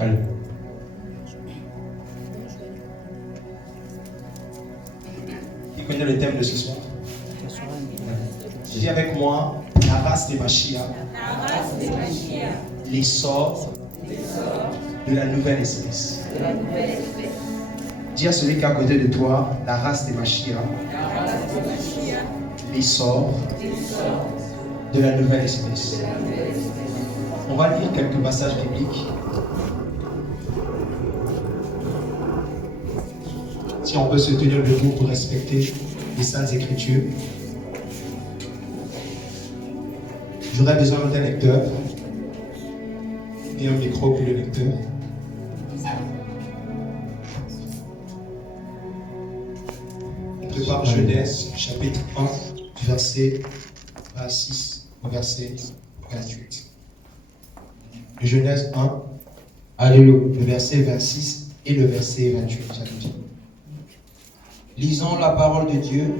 Allez. Qui connaît le thème de ce soir? Dis avec moi, la race des Mashiach, l'essor de la nouvelle espèce. Dis à celui qui est à côté de toi, la race des Mashiach, l'essor de la nouvelle espèce. On va lire quelques passages bibliques. Si on peut se tenir debout pour respecter les Saintes Écritures. J'aurais besoin d'un lecteur et un micro pour le lecteur. On prépare Genèse, chapitre 1, verset 26 au verset 28. Genèse 1, alléluia, le verset 26 et le verset 28. Lisons la parole de Dieu.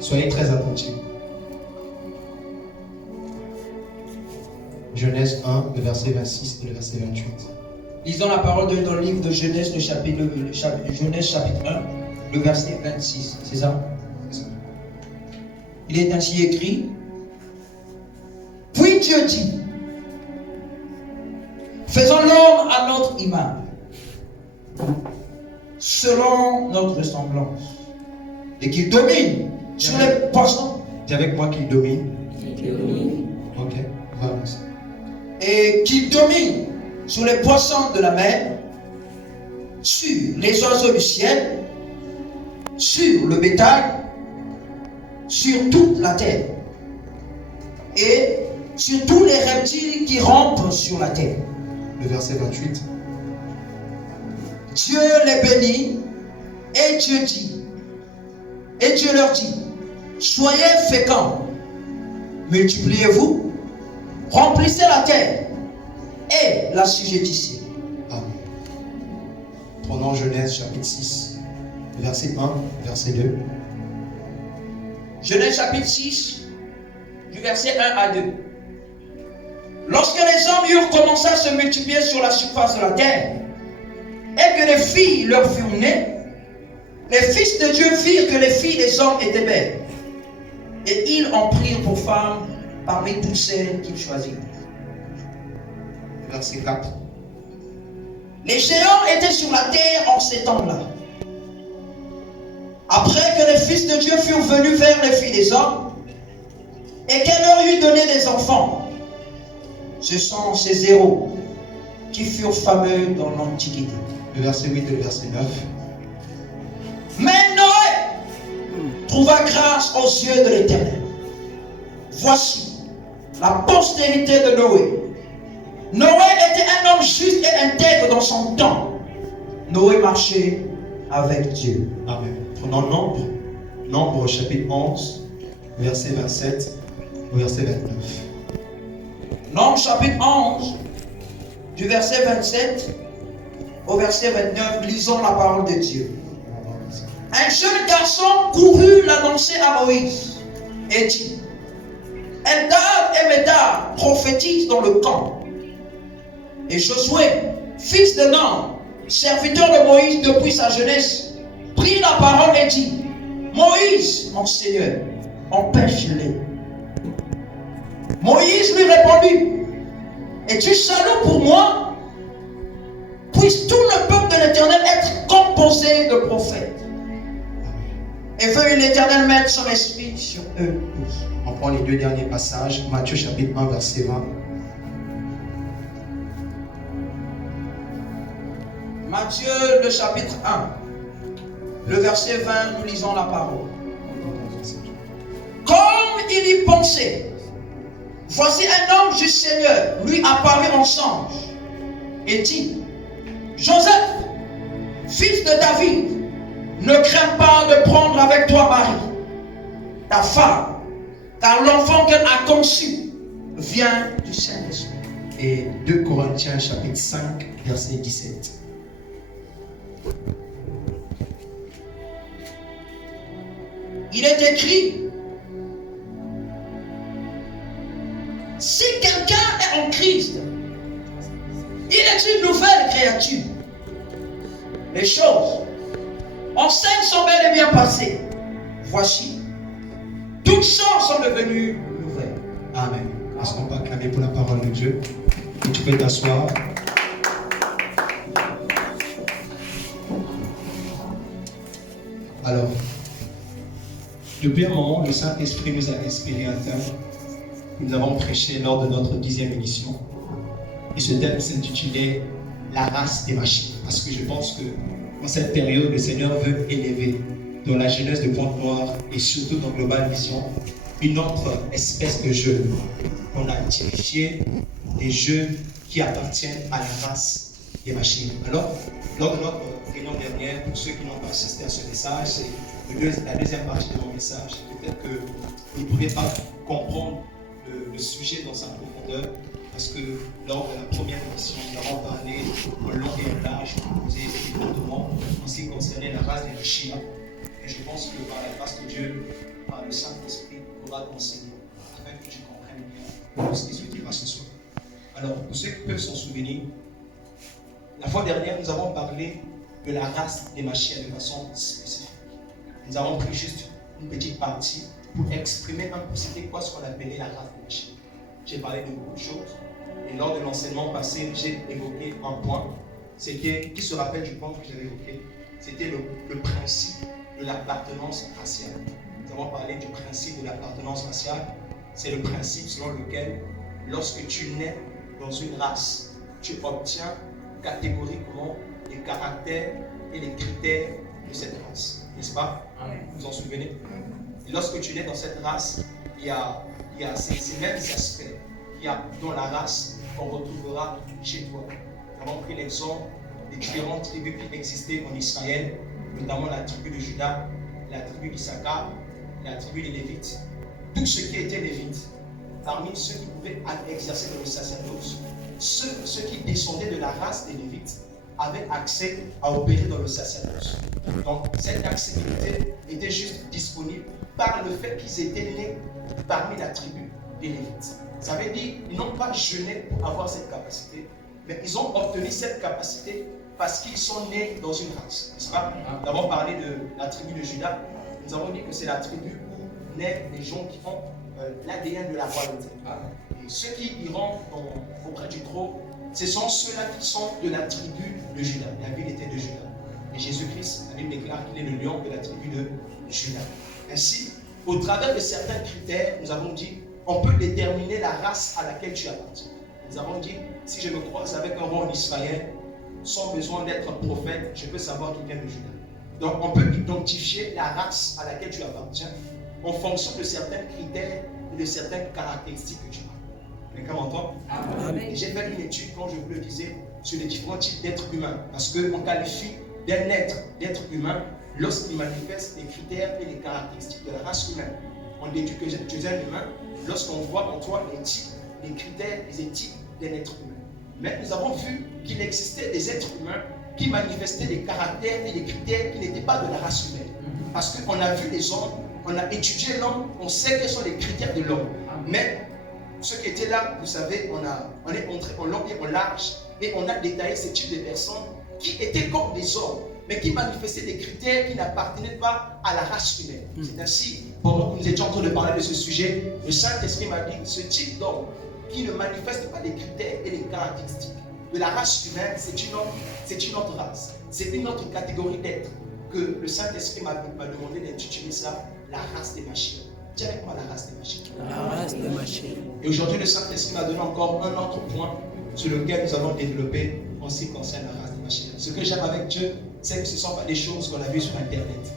Soyez très attentifs. Genèse 1, le verset 26 et le verset 28. Lisons la parole de Dieu dans le livre de Genèse, Genèse chapitre 1, le verset 26. C'est ça? Il est ainsi écrit. Puis Dieu dit, faisons l'homme à notre image, selon notre ressemblance, et qu'il domine sur les poissons. Dis avec moi qu'il domine. Ok, voilà. Et qu'il domine sur les poissons de la mer, sur les oiseaux du ciel, sur le bétail, sur toute la terre, et sur tous les reptiles qui rampent sur la terre. Le verset 28. Dieu les bénit, et Dieu dit, et Dieu leur dit, soyez féconds, multipliez-vous, remplissez la terre et l'assujettissez. Amen. Prenons Genèse chapitre 6, verset 1, verset 2. Genèse chapitre 6, du verset 1 à 2. Lorsque les hommes eurent commencé à se multiplier sur la surface de la terre, et que les filles leur furent nées, les fils de Dieu virent que les filles des hommes étaient belles, et ils en prirent pour femmes parmi toutes celles qu'ils choisirent. Verset 4. Les géants étaient sur la terre en ces temps-là. Après que les fils de Dieu furent venus vers les filles des hommes, et qu'elles leur eut donné des enfants, ce sont ces héros qui furent fameux dans l'Antiquité. Le verset 8 et le verset 9. Mais Noé trouva grâce aux yeux de l'Éternel. Voici la postérité de Noé. Noé était un homme juste et intègre dans son temps. Noé marchait avec Dieu. Amen. Prenons Nombre. Nombre chapitre 11, verset 27 au verset 29. Nombre chapitre 11, du verset 27 au verset 29, lisons la parole de Dieu. Un jeune garçon courut l'annoncer à Moïse et dit, Eldad et Médad prophétisent dans le camp. Et Josué, fils de Nun, serviteur de Moïse depuis sa jeunesse, prit la parole et dit, Moïse, mon Seigneur, empêche-les. Moïse lui répondit, es-tu salaud pour moi? Puisse tout le peuple de l'Éternel être composé de prophètes. Et veuille l'Éternel mettre son esprit sur eux tous. On prend les deux derniers passages. Matthieu chapitre 1, verset 20. Matthieu, le chapitre 1, le verset 20, nous lisons la parole. Comme il y pensait, voici un homme du Seigneur lui apparut en songe et dit, Joseph, fils de David, ne crains pas de prendre avec toi Marie, ta femme, car l'enfant qu'elle a conçu vient du Saint-Esprit. Et 2 Corinthiens chapitre 5, verset 17. Il est écrit, si quelqu'un est en Christ, il est une nouvelle créature. Les choses anciennes sont bel et bien passées. Voici, toutes choses sont devenues nouvelles. Amen. Est-ce qu'on peut acclamer pour la parole de Dieu? Et tu peux t'asseoir. Alors, depuis un moment, le Saint-Esprit nous a inspiré un thème que nous avons prêché lors de notre 10e émission. Et ce thème s'intitulait La race des machines. Parce que je pense que dans cette période, le Seigneur veut élever dans la jeunesse de Pointe-Noire et surtout dans Global Vision une autre espèce de jeunes. On a identifié des jeunes qui appartiennent à la race des machines. Alors, lors de notre réunion dernière, pour ceux qui n'ont pas assisté à ce message, c'est la deuxième partie de mon message. Peut-être que vous ne pouvez pas comprendre le sujet dans sa profondeur, parce que lors de la première émission, nous avons parlé en long et en large, posé des fondements en ce qui concernait la race des machines. Et je pense que par la grâce de Dieu, par le Saint-Esprit, pourra t'enseigner afin que tu comprennes bien ce qui se dira ce soir. Alors, pour ceux qui peuvent s'en souvenir, la fois dernière, nous avons parlé de la race des machines de façon spécifique. Nous avons pris juste une petite partie pour exprimer un peu c'était quoi ce qu'on appelait la race des machines. J'ai parlé de beaucoup de choses et lors de l'enseignement passé, j'ai évoqué un point. C'était, qui se rappelle du point que j'avais évoqué? C'était le principe de l'appartenance raciale. Nous avons parlé du principe de l'appartenance raciale. C'est le principe selon lequel, lorsque tu nais dans une race, tu obtiens catégoriquement les caractères et les critères de cette race. N'est-ce pas? Vous vous en souvenez? Et lorsque tu nais dans cette race, il y a ces mêmes aspects qu'il y a dans la race qu'on retrouvera chez toi. Nous avons pris l'exemple des différentes tribus qui existaient en Israël, notamment la tribu de Juda, la tribu d'Issachar, la tribu des Lévites. Tous ceux qui étaient Lévites, parmi ceux qui pouvaient exercer dans le sacerdoce, ceux qui descendaient de la race des Lévites avaient accès à opérer dans le sacerdoce. Donc cette accessibilité était juste disponible par le fait qu'ils étaient nés parmi la tribu des Lévites. Ça veut dire qu'ils n'ont pas jeûné pour avoir cette capacité, mais ils ont obtenu cette capacité parce qu'ils sont nés dans une race. N'est-ce pas? Nous avons parlé de la tribu de Juda. Nous avons dit que c'est la tribu où naissent des gens qui ont l'ADN de la royauté. Et ceux qui iront auprès du trône, ce sont ceux-là qui sont de la tribu de Juda. La ville était de Juda. Et Jésus-Christ, la Bible déclare qu'il est le lion de la tribu de Juda. Ainsi, au travers de certains critères, nous avons dit, on peut déterminer la race à laquelle tu appartiens. Nous avons dit, si je me croise avec un roi en Israël, sans besoin d'être prophète, je peux savoir qu'il vient de Juda. Donc, on peut identifier la race à laquelle tu appartiens en fonction de certains critères et de certaines caractéristiques que tu as. Quelqu'un m'entend? J'ai fait une étude, quand je vous le disais, sur les différents types d'êtres humains. Parce qu'on qualifie d'un être d'être humain lorsqu'il manifeste les critères et les caractéristiques de la race humaine. On déduit que tu es un humain lorsqu'on voit en toi les types, les critères, les éthiques d'un être humain. Mais nous avons vu qu'il existait des êtres humains qui manifestaient des caractères et des critères qui n'étaient pas de la race humaine. Parce qu'on a vu les hommes, on a étudié l'homme, on sait quels sont les critères de l'homme. Mais ceux qui étaient là, vous savez, on est entré en long et en large et on a détaillé ce type de personnes qui étaient comme des hommes, mais qui manifestaient des critères qui n'appartenaient pas à la race humaine. C'est ainsi, pendant que nous étions en train de parler de ce sujet, le Saint-Esprit m'a dit que ce type d'homme qui ne manifeste pas les critères et les caractéristiques de la race humaine, c'est une autre race, c'est une autre catégorie d'êtres que le Saint-Esprit m'a demandé d'intituler ça la race des machines. Dis avec moi la race des machines. La race des machines. Et aujourd'hui, le Saint-Esprit m'a donné encore un autre point sur lequel nous allons développer en ce qui concerne la race des machines. Ce que j'aime avec Dieu, c'est que ce ne sont pas des choses qu'on a vues sur Internet.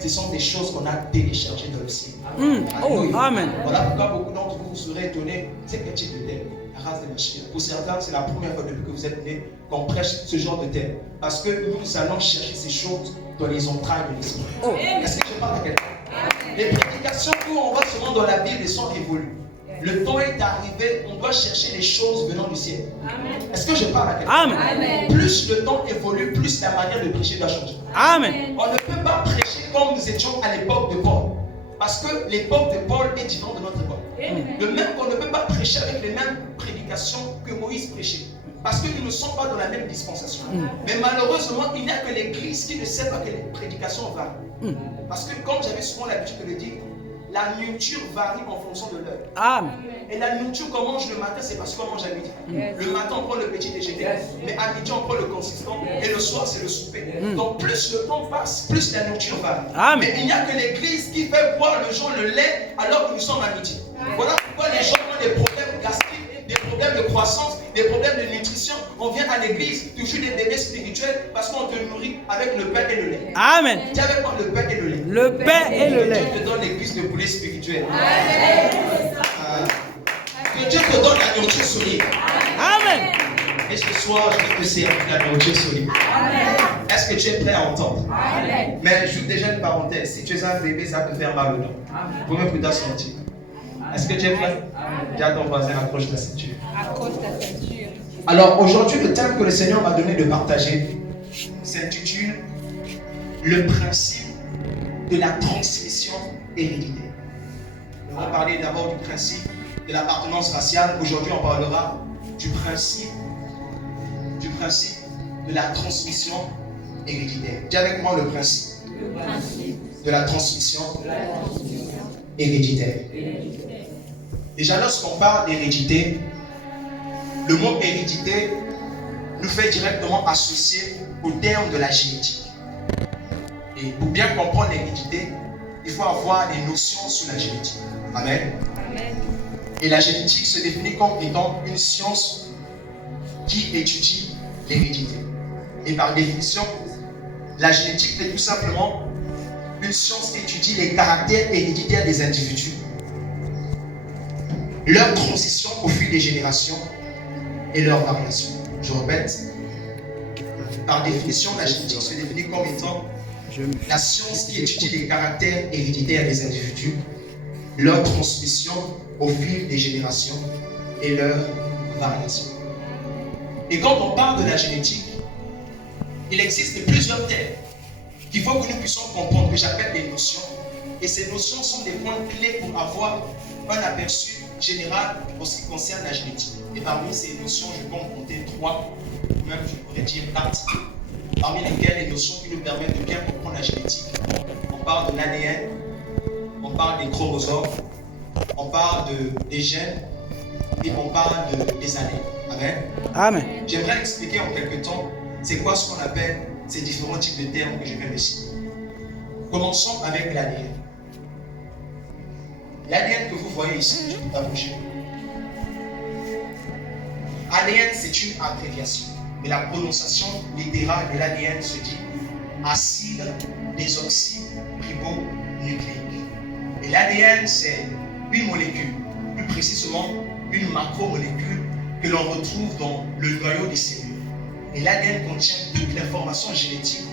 Ce sont des choses qu'on a téléchargées dans le ciel. Oh, amen. Voilà pourquoi beaucoup d'entre vous serez étonnés. C'est quel type de thème? La race des machines. Pour certains, c'est la première fois depuis que vous êtes nés qu'on prêche ce genre de thème. Parce que nous allons chercher ces choses dans les entrailles de l'esprit. Est-ce que je parle à quelqu'un? Les prédications où on va souvent dans la Bible sont révolues. Le temps est arrivé, on doit chercher les choses venant du ciel. Est-ce que je parle à quelqu'un? Amen. Plus le temps évolue, plus la manière de prêcher doit changer. Amen. On ne peut pas prêcher comme nous étions à l'époque de Paul. Parce que l'époque de Paul est différente de notre époque. De même qu'on ne peut pas prêcher avec les mêmes prédications que Moïse prêchait. Parce que nous ne sommes pas dans la même dispensation. Mais malheureusement, il n'y a que l'Église qui ne sait pas que les prédications varient. Parce que comme j'avais souvent l'habitude de le dire, la nourriture varie en fonction de l'heure. Amen. Et la nourriture qu'on mange le matin, c'est parce qu'on mange à midi. Le matin, on prend le petit déjeuner. Mais à midi, on prend le consistant. Et le soir, c'est le souper. Donc, plus le temps passe, plus la nourriture varie. Amen. Mais il n'y a que l'Église qui fait boire le jour le lait alors que nous sommes à midi. Voilà pourquoi les gens ont des problèmes gastriques, des problèmes de croissance, des problèmes de nutrition. On vient à l'église, toujours des bébés spirituels, parce qu'on te nourrit avec le pain et le lait. Amen. Dis avec moi le pain et le lait. Le pain et le lait. Dieu te donne l'église de poulet spirituel. Que Dieu te donne la nourriture solide. Amen. Et ce soir, je vais te servir la nourriture solide. Est-ce que tu es prêt à entendre? Mais je joue déjà une parenthèse. Si tu es un bébé, ça va te faire mal au dos. Vous pouvez plus sentir. Est-ce que tu es prêt? Dis à ton voisin, accroche ta ceinture. Accroche ta ceinture. Alors aujourd'hui, le thème que le Seigneur m'a donné de partager s'intitule le principe de la transmission héréditaire. On va parler d'abord du principe de l'appartenance raciale. Aujourd'hui, on parlera du principe de la transmission héréditaire. Dis avec moi le principe de la transmission héréditaire. Déjà, lorsqu'on parle d'hérédité, le mot hérédité nous fait directement associer au terme de la génétique. Et pour bien comprendre l'hérédité, il faut avoir des notions sur la génétique. Amen. Et la génétique se définit comme étant une science qui étudie l'hérédité. Et par définition, la génétique est tout simplement une science qui étudie les caractères héréditaires des individus, leur transition au fil des générations et leurs variations. Je répète, par définition, la génétique se définit comme étant la science qui étudie les caractères héréditaires des individus, leur transmission au fil des générations et leurs variations. Et quand on parle de la génétique, il existe plusieurs termes qu'il faut que nous puissions comprendre, que j'appelle des notions. Et ces notions sont des points clés pour avoir un aperçu général en ce qui concerne la génétique. Et parmi ces notions, je peux en compter 3, ou même je pourrais dire 4, parmi lesquelles les notions qui nous permettent de bien comprendre la génétique. On parle de l'ADN, on parle des chromosomes, on parle des gènes et on parle des années. Amen. Amen. J'aimerais expliquer en quelques temps c'est quoi ce qu'on appelle ces différents types de termes que je viens de citer. Commençons avec l'ADN. L'ADN que vous voyez ici, je vais t'approcher. ADN, c'est une abréviation. Mais la prononciation littérale de l'ADN se dit acide désoxyribonucléique. Et l'ADN, c'est une molécule, plus précisément une macromolécule que l'on retrouve dans le noyau des cellules. Et l'ADN contient toute l'information génétique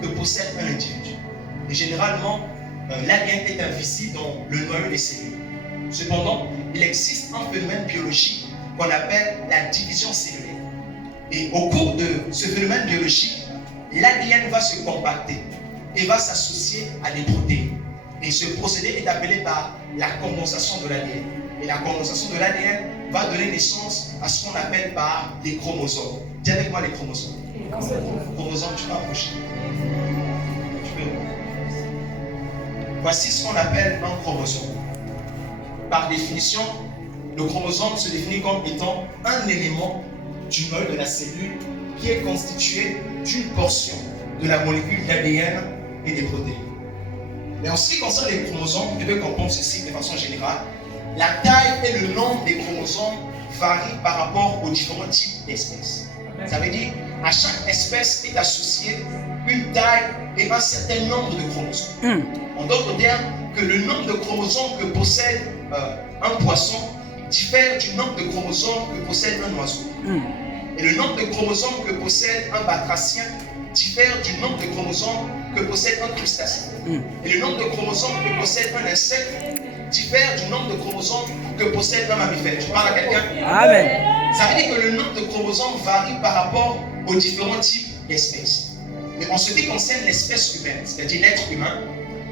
que possède un individu. Et généralement, l'ADN est invisible dans le noyau des cellules. Cependant, il existe un phénomène biologique qu'on appelle la division cellulaire. Et au cours de ce phénomène biologique, l'ADN va se compacter et va s'associer à des protéines. Et ce procédé est appelé par la condensation de l'ADN. Et la condensation de l'ADN va donner naissance à ce qu'on appelle par les chromosomes. Dis avec moi les chromosomes. Chromosomes, tu peux approcher. Voici ce qu'on appelle un chromosome. Par définition, le chromosome se définit comme étant un élément du noyau de la cellule qui est constitué d'une portion de la molécule d'ADN et des protéines. Mais en ce qui concerne les chromosomes, vous devez comprendre ceci de façon générale. La taille et le nombre des chromosomes varient par rapport aux différents types d'espèces. Ça veut dire à chaque espèce est associée une taille et un certain nombre de chromosomes. En d'autres termes, que le nombre de chromosomes que possède un poisson diffère du nombre de chromosomes que possède un oiseau. Et le nombre de chromosomes que possède un batracien diffère du nombre de chromosomes que possède un crustacé. Et le nombre de chromosomes que possède un insecte diffère du nombre de chromosomes que possède un mammifère. Je parle à quelqu'un. Amen. Ça veut dire que le nombre de chromosomes varie par rapport aux différents types d'espèces. Mais en ce qui concerne l'espèce humaine, c'est-à-dire l'être humain,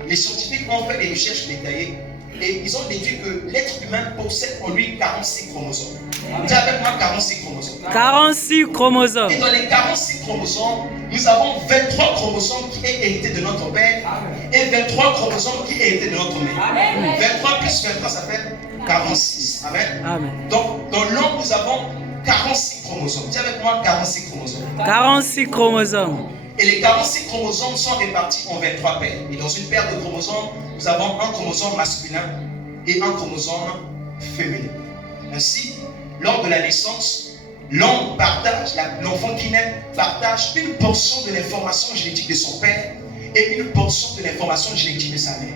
les scientifiques ont fait des recherches détaillées et ils ont déduit que l'être humain possède en lui 46 chromosomes. Dis avec moi 46 chromosomes. 46 chromosomes. Et dans les 46 chromosomes, nous avons 23 chromosomes qui est hérité de notre père et 23 chromosomes qui est hérité de notre mère. 23 plus 23, ça fait 46. Amen. Amen. Donc, dans l'homme, nous avons 46 chromosomes. Dis avec moi 46 chromosomes. 46 chromosomes. Et les 46 chromosomes sont répartis en 23 paires. Et dans une paire de chromosomes, nous avons un chromosome masculin et un chromosome féminin. Ainsi, lors de la naissance, l'homme partage, l'enfant qui naît partage une portion de l'information génétique de son père et une portion de l'information génétique de sa mère.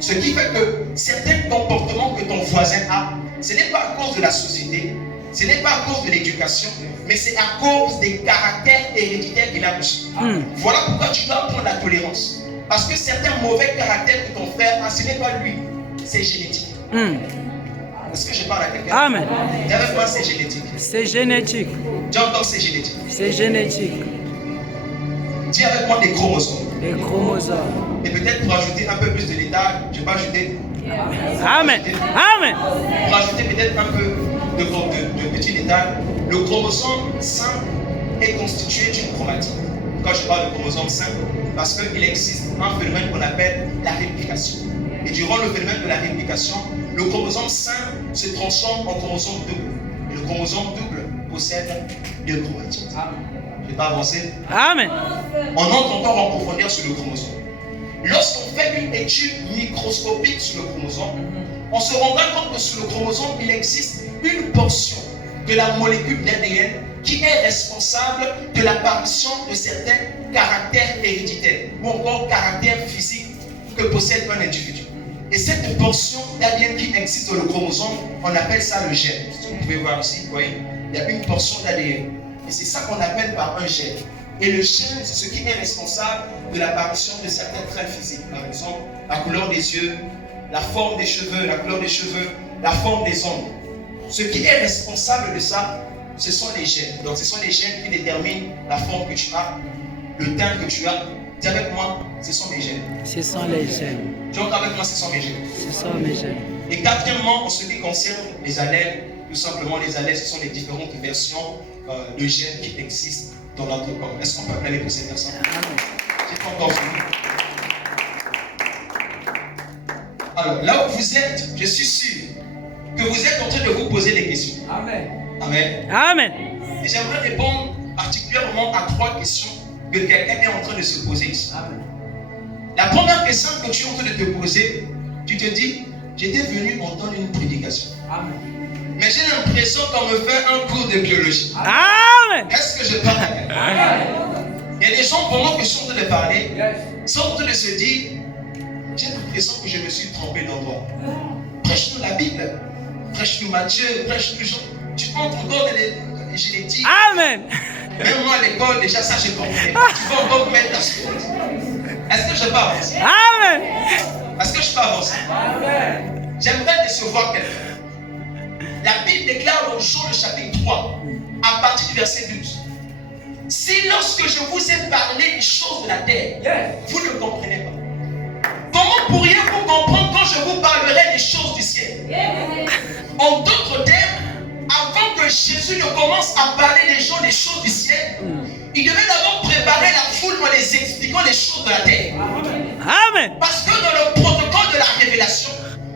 Ce qui fait que certains comportements que ton voisin a, ce n'est pas à cause de la société, ce n'est pas à cause de l'éducation, mais c'est à cause des caractères héréditaires qu'il a reçus. Voilà pourquoi tu dois apprendre la tolérance. Parce que certains mauvais caractères que ton frère a, ce n'est pas lui, c'est génétique. Est-ce que je parle à quelqu'un? Amen. Dis avec moi, c'est génétique. C'est génétique. Dis encore, c'est génétique. C'est génétique. Dis avec moi les chromosomes. Les chromosomes. Et peut-être pour ajouter un peu plus de détails, je vais ajouter. Amen. Amen. Pour ajouter peut-être un peu de petits détails, le chromosome 5 est constitué d'une chromatine. Quand je parle de chromosome 5, parce qu'il existe un phénomène qu'on appelle la réplication. Et durant le phénomène de la réplication, le chromosome 5 se transforme en chromosome double. Et le chromosome double possède 2 chromatines. Je ne vais pas avancer. Amen. On entre encore en profondeur sur le chromosome. Lorsqu'on fait une étude microscopique sur le chromosome, on se rendra compte que sur le chromosome, il existe une portion de la molécule d'ADN qui est responsable de l'apparition de certains caractères héréditaires ou encore caractères physiques que possède un individu. Et cette portion d'ADN qui existe dans le chromosome, on appelle ça le gène. Vous pouvez voir ici, vous voyez, il y a une portion d'ADN. Et c'est ça qu'on appelle par un gène. Et le gène, c'est ce qui est responsable de l'apparition de certains traits physiques. Par exemple, la couleur des yeux, la forme des cheveux, la couleur des cheveux, la forme des ongles. Ce qui est responsable de ça, ce sont les gènes. Donc, ce sont les gènes qui déterminent la forme que tu as, le teint que tu as. Dis avec moi, ce sont mes gènes. Ce sont les gènes. Dis encore avec moi, ce sont mes gènes. Ce sont mes gènes. Et quatrièmement, en ce qui concerne les allèles, tout simplement, les allèles, ce sont les différentes versions de gènes qui existent dans notre corps. Est-ce qu'on peut appeler pour ces personnes? C'est pas encore fini. Alors, là où vous êtes, je suis sûr que vous êtes en train de vous poser des questions. Amen. Amen. Amen. Et j'aimerais répondre particulièrement à 3 questions que quelqu'un est en train de se poser ici. Amen. La première question que tu es en train de te poser, tu te dis, j'étais venu entendre une prédication. Amen. Mais j'ai l'impression qu'on me fait un cours de biologie. Amen. Est-ce que je parle à quelqu'un? Il y a des gens, pendant que je suis en train de parler, sont en train de se dire, j'ai l'impression que je me suis trompé d'endroit. Prêche-nous la Bible, prêche-nous Matthieu, prêche-nous Jean. Tu entres encore dans les génétiques. Amen. Même moi à l'école, déjà ça j'ai compris. Tu vas encore mettre la suite. Est-ce que je peux avancer? Amen. Est-ce que je peux avancer? J'aimerais décevoir quelqu'un. La Bible déclare dans Jean le chapitre 3, à partir du verset 12. Si lorsque je vous ai parlé des choses de la terre, vous ne comprenez pas, comment pourriez-vous comprendre quand je vous parlerai des choses du ciel? En d'autres termes, avant que Jésus ne commence à parler des gens des choses du ciel, il devait d'abord préparer la foule en les expliquant les choses de la terre. Amen. Parce que dans le protocole de la révélation,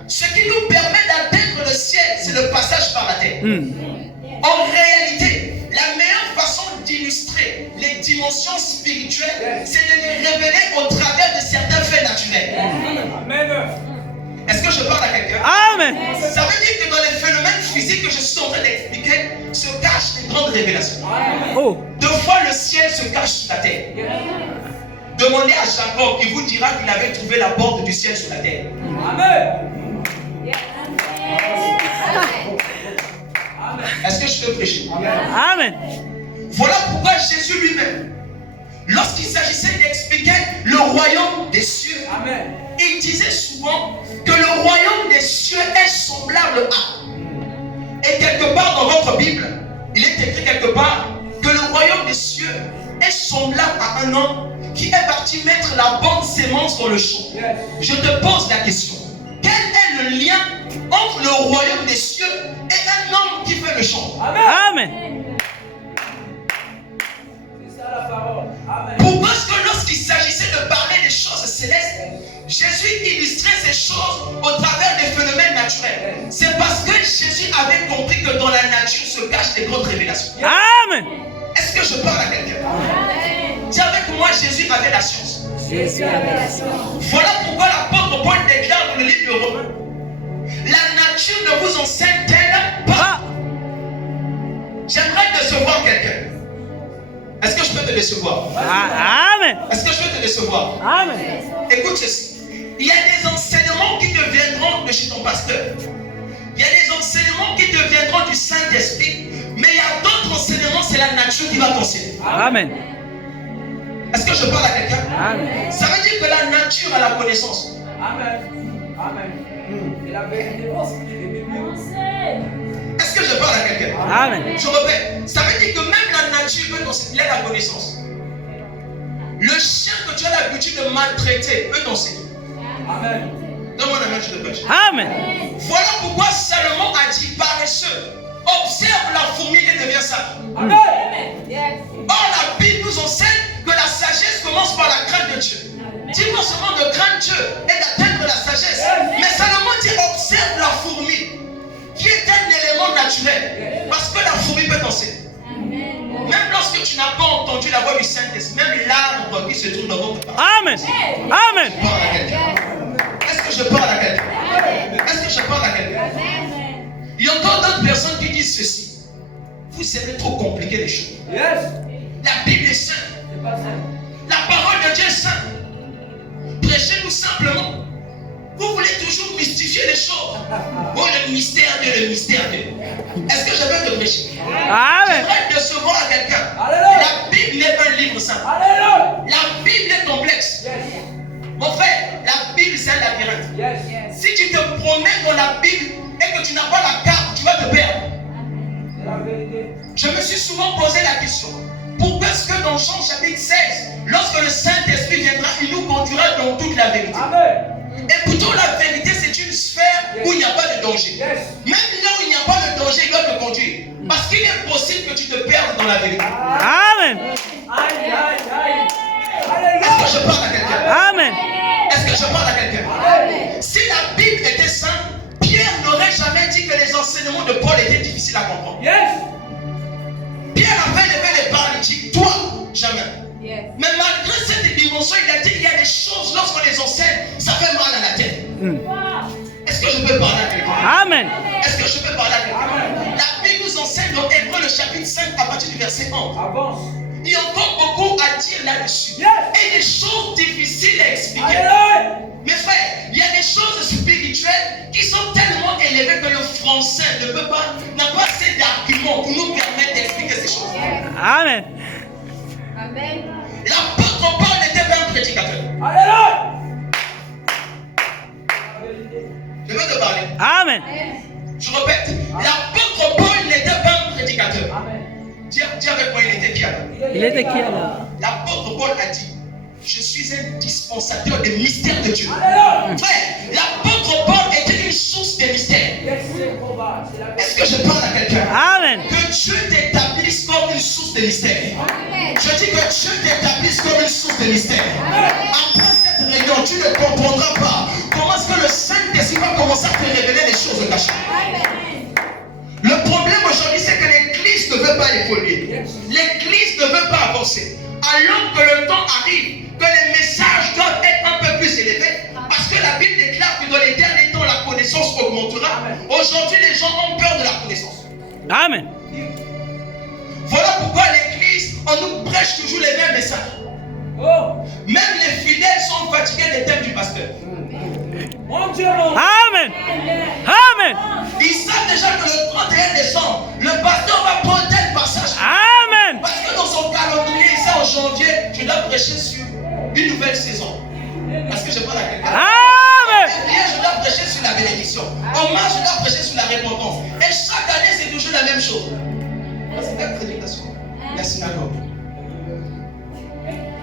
ce qui nous permet d'atteindre le ciel, c'est le passage par la terre. En réalité, la meilleure façon d'illustrer les dimensions spirituelles, c'est de les révéler au travers de certains faits naturels. Amen. Est-ce que je parle à quelqu'un? Amen. Ça veut dire que dans les phénomènes physiques que je suis en train d'expliquer, se cachent les grandes révélations. Oh. Deux fois le ciel se cache sous la terre. Demandez à Jacob, il vous dira qu'il avait trouvé la porte du ciel sous la terre. Amen. Est-ce que je peux prêcher? Amen. Voilà pourquoi Jésus lui-même, lorsqu'il s'agissait d'expliquer le royaume des cieux, Amen. il disait souvent que le royaume des cieux est semblable à. Et quelque part dans votre Bible, il est écrit quelque part que le royaume des cieux est semblable à un homme qui est parti mettre la bonne sémence dans le champ. Je te pose la question. Quel est le lien entre le royaume des cieux et un homme qui fait le champ? Amen. Pourquoi est-ce que lorsqu'il s'agissait de parler des choses célestes, Jésus illustrait ces choses au travers des phénomènes naturels? C'est parce que Jésus avait compris que dans la nature se cachent les grandes révélations. Amen. Est-ce que je parle à quelqu'un? Dis avec moi, Jésus avait la science. Voilà pourquoi l'apôtre Paul déclare dans le livre de Romains: la nature ne vous enseigne-t-elle pas? J'aimerais décevoir quelqu'un. Est-ce que je peux te décevoir? Amen. Est-ce que je peux te décevoir? Amen. Écoute ceci. Il y a des enseignements qui te viendront de chez ton pasteur. Il y a des enseignements qui te viendront du Saint-Esprit. Mais il y a d'autres enseignements, c'est la nature qui va t'enseigner. Amen. Est-ce que je parle à quelqu'un? Amen. Ça veut dire que la nature a la connaissance. Amen. Amen. Et la vérité, Est-ce que je parle à quelqu'un? Amen. Je répète. Ça veut dire que même la nature peut t'enseigner. Il a la connaissance. Le chien que tu as l'habitude de maltraiter peut t'enseigner. Amen. Donne-moi la main, je te pêche. Amen. Voilà pourquoi Salomon a dit paresseux, observe la fourmi et devient sage. Amen. Or, la Bible nous enseigne que la sagesse commence par la crainte de Dieu. Dis-moi seulement de craindre Dieu et d'atteindre la sagesse. Mais Salomon dit observe la fourmi, qui est un élément naturel. Parce que la fourmi peut t'enseigner. Même lorsque tu n'as pas entendu la voix du Saint-Esprit, même l'arbre qui se trouve devant toi. Amen. Amen. Je parle à quelqu'un. Est-ce que je parle à quelqu'un? Est-ce que je parle à quelqu'un? Il y a encore d'autres personnes qui disent ceci. Vous aimez trop compliquer les choses. Yes. La Bible est sainte. C'est pas ça. La parole de Dieu est sainte. Prêchez-nous simplement. Vous voulez toujours mystifier les choses. Oh, le mystère Dieu, le mystère Dieu. Est-ce que je vais te prêcher? Amen. J'aimerais décevoir à quelqu'un. Alléluia. La Bible n'est pas un livre simple. Alléluia. La Bible est complexe. Yes. Mon frère, la Bible c'est un labyrinthe. Yes. Si tu te promènes dans la Bible et que tu n'as pas la carte, tu vas te perdre. C'est la vérité. Je me suis souvent posé la question. Pourquoi est-ce que dans Jean chapitre 16, lorsque le Saint-Esprit viendra, il nous conduira dans toute la vérité? Amen. Et pourtant la vérité c'est une sphère où il n'y a pas de danger. Yes. Même là où il n'y a pas de danger, il va te conduire. Parce qu'il est possible que tu te perdes dans la vérité. Amen. Aïe, aïe, aïe. Est-ce Alléluia. que je parle à quelqu'un? Amen. Est-ce que je parle à quelqu'un? Amen. Si la Bible était sainte, Pierre n'aurait jamais dit que les enseignements de Paul étaient difficiles à comprendre. Yes. Pierre avait levé les paralytiques, toi, jamais. Mais malgré cette dimension, il a dit qu'il y a des choses, lorsqu'on les enseigne, ça fait mal à la tête. Est-ce que je peux parler à quelqu'un? Amen. Est-ce que je peux parler à quelqu'un? La Bible nous enseigne dans Hébreux le chapitre 5 à partir du verset 11. Avance. Il y a encore beaucoup à dire là-dessus. Yes. Et des choses difficiles à expliquer. Alléluia. Mes frères, il y a des choses spirituelles qui sont tellement élevées que le français n'a pas assez d'arguments pour nous permettre d'expliquer ces choses. Amen. L'apôtre Paul n'était pas un prédicateur. Alléluia. Je vais te parler. Amen. Je répète, l'apôtre Paul n'était pas un prédicateur. Amen. Dis avec moi, il était qui alors? Il était qui alors? L'apôtre Paul a dit, je suis un dispensateur des mystères de Dieu. Alléluia. Frère, l'apôtre Paul était une source des mystères. Yes, c'est probable. C'est la vérité. Est-ce que je parle à quelqu'un? Amen. Que Dieu t'établisse comme une source de mystère. Je dis que Dieu t'établisse comme une source de mystère. Après cette réunion, tu ne comprendras pas comment est-ce que le Saint-Esprit va commencer à te révéler les choses cachées. Le problème aujourd'hui, c'est que l'Église ne veut pas évoluer. L'Église ne veut pas avancer. Alors que le temps arrive, que les messages doivent être un peu plus élevés, parce que la Bible déclare que dans les derniers temps, la connaissance augmentera. Aujourd'hui, les gens ont peur de la connaissance. Amen. Voilà pourquoi l'Église, on nous prêche toujours les mêmes messages. Oh. Même les fidèles sont fatigués des thèmes du pasteur. Mon Dieu, mon. Amen. Amen. Ils savent déjà que le 31 décembre, le pasteur va prendre tel passage. Amen. Parce que dans son calendrier, il sait en janvier, je dois prêcher sur une nouvelle saison. Parce que je parle à quelqu'un. Amen. En février, je dois prêcher sur la bénédiction. En mars, je dois prêcher sur la repentance. Et chaque année, c'est toujours la même chose. C'est la prédication. La synagogue.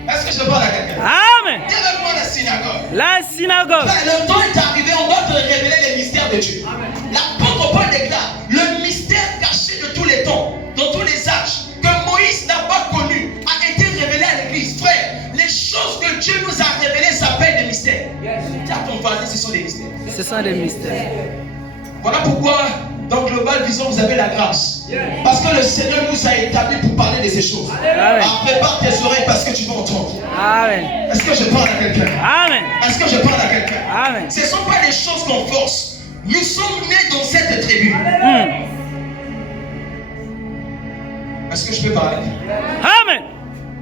Est-ce que je parle à quelqu'un? Amen. Dis avec moi la synagogue. La synagogue. Le temps est arrivé, on doit te révéler les mystères de Dieu. L'apôtre Paul déclare le mystère caché de tous les temps, dans tous les âges, que Moïse n'a pas connu, a été révélé à l'église. Frère, les choses que Dieu nous a révélées s'appellent des mystères. Dis à ton voisin, ce sont des mystères. Ce sont des mystères. Voilà pourquoi dans Global Vision vous avez la grâce. Parce que le Seigneur nous a établis pour parler de ces choses. Amen. Alors, prépare tes oreilles parce que tu vas entendre. Amen. Est-ce que je parle à quelqu'un? Amen. Est-ce que je parle à quelqu'un? Amen. Ce ne sont pas des choses qu'on force. Nous sommes nés dans cette tribu. Est-ce que je peux parler? Amen.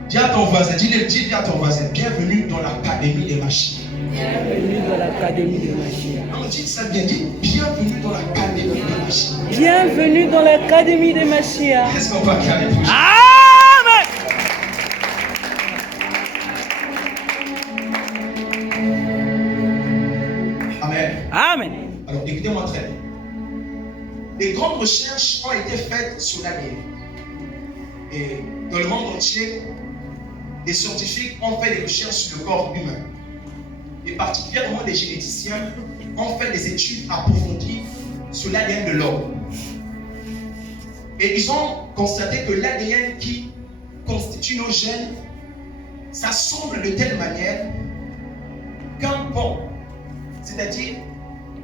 Dis à ton voisin, dis à ton voisin, bienvenue dans l'académie des machines. Bienvenue dans l'académie de Machia. Non, dites ça bien, dites bienvenue dans l'académie des machines. Bienvenue dans l'académie de Machia. Est-ce qu'on va calmer pour ça? Amen. Amen. Amen. Alors écoutez-moi très bien. Des grandes recherches ont été faites sur l'ADN. Et dans le monde entier, des scientifiques ont fait des recherches sur le corps humain. Et particulièrement les généticiens ont fait des études approfondies sur l'ADN de l'homme. Et ils ont constaté que l'ADN qui constitue nos gènes s'assemble de telle manière qu'un pont, c'est-à-dire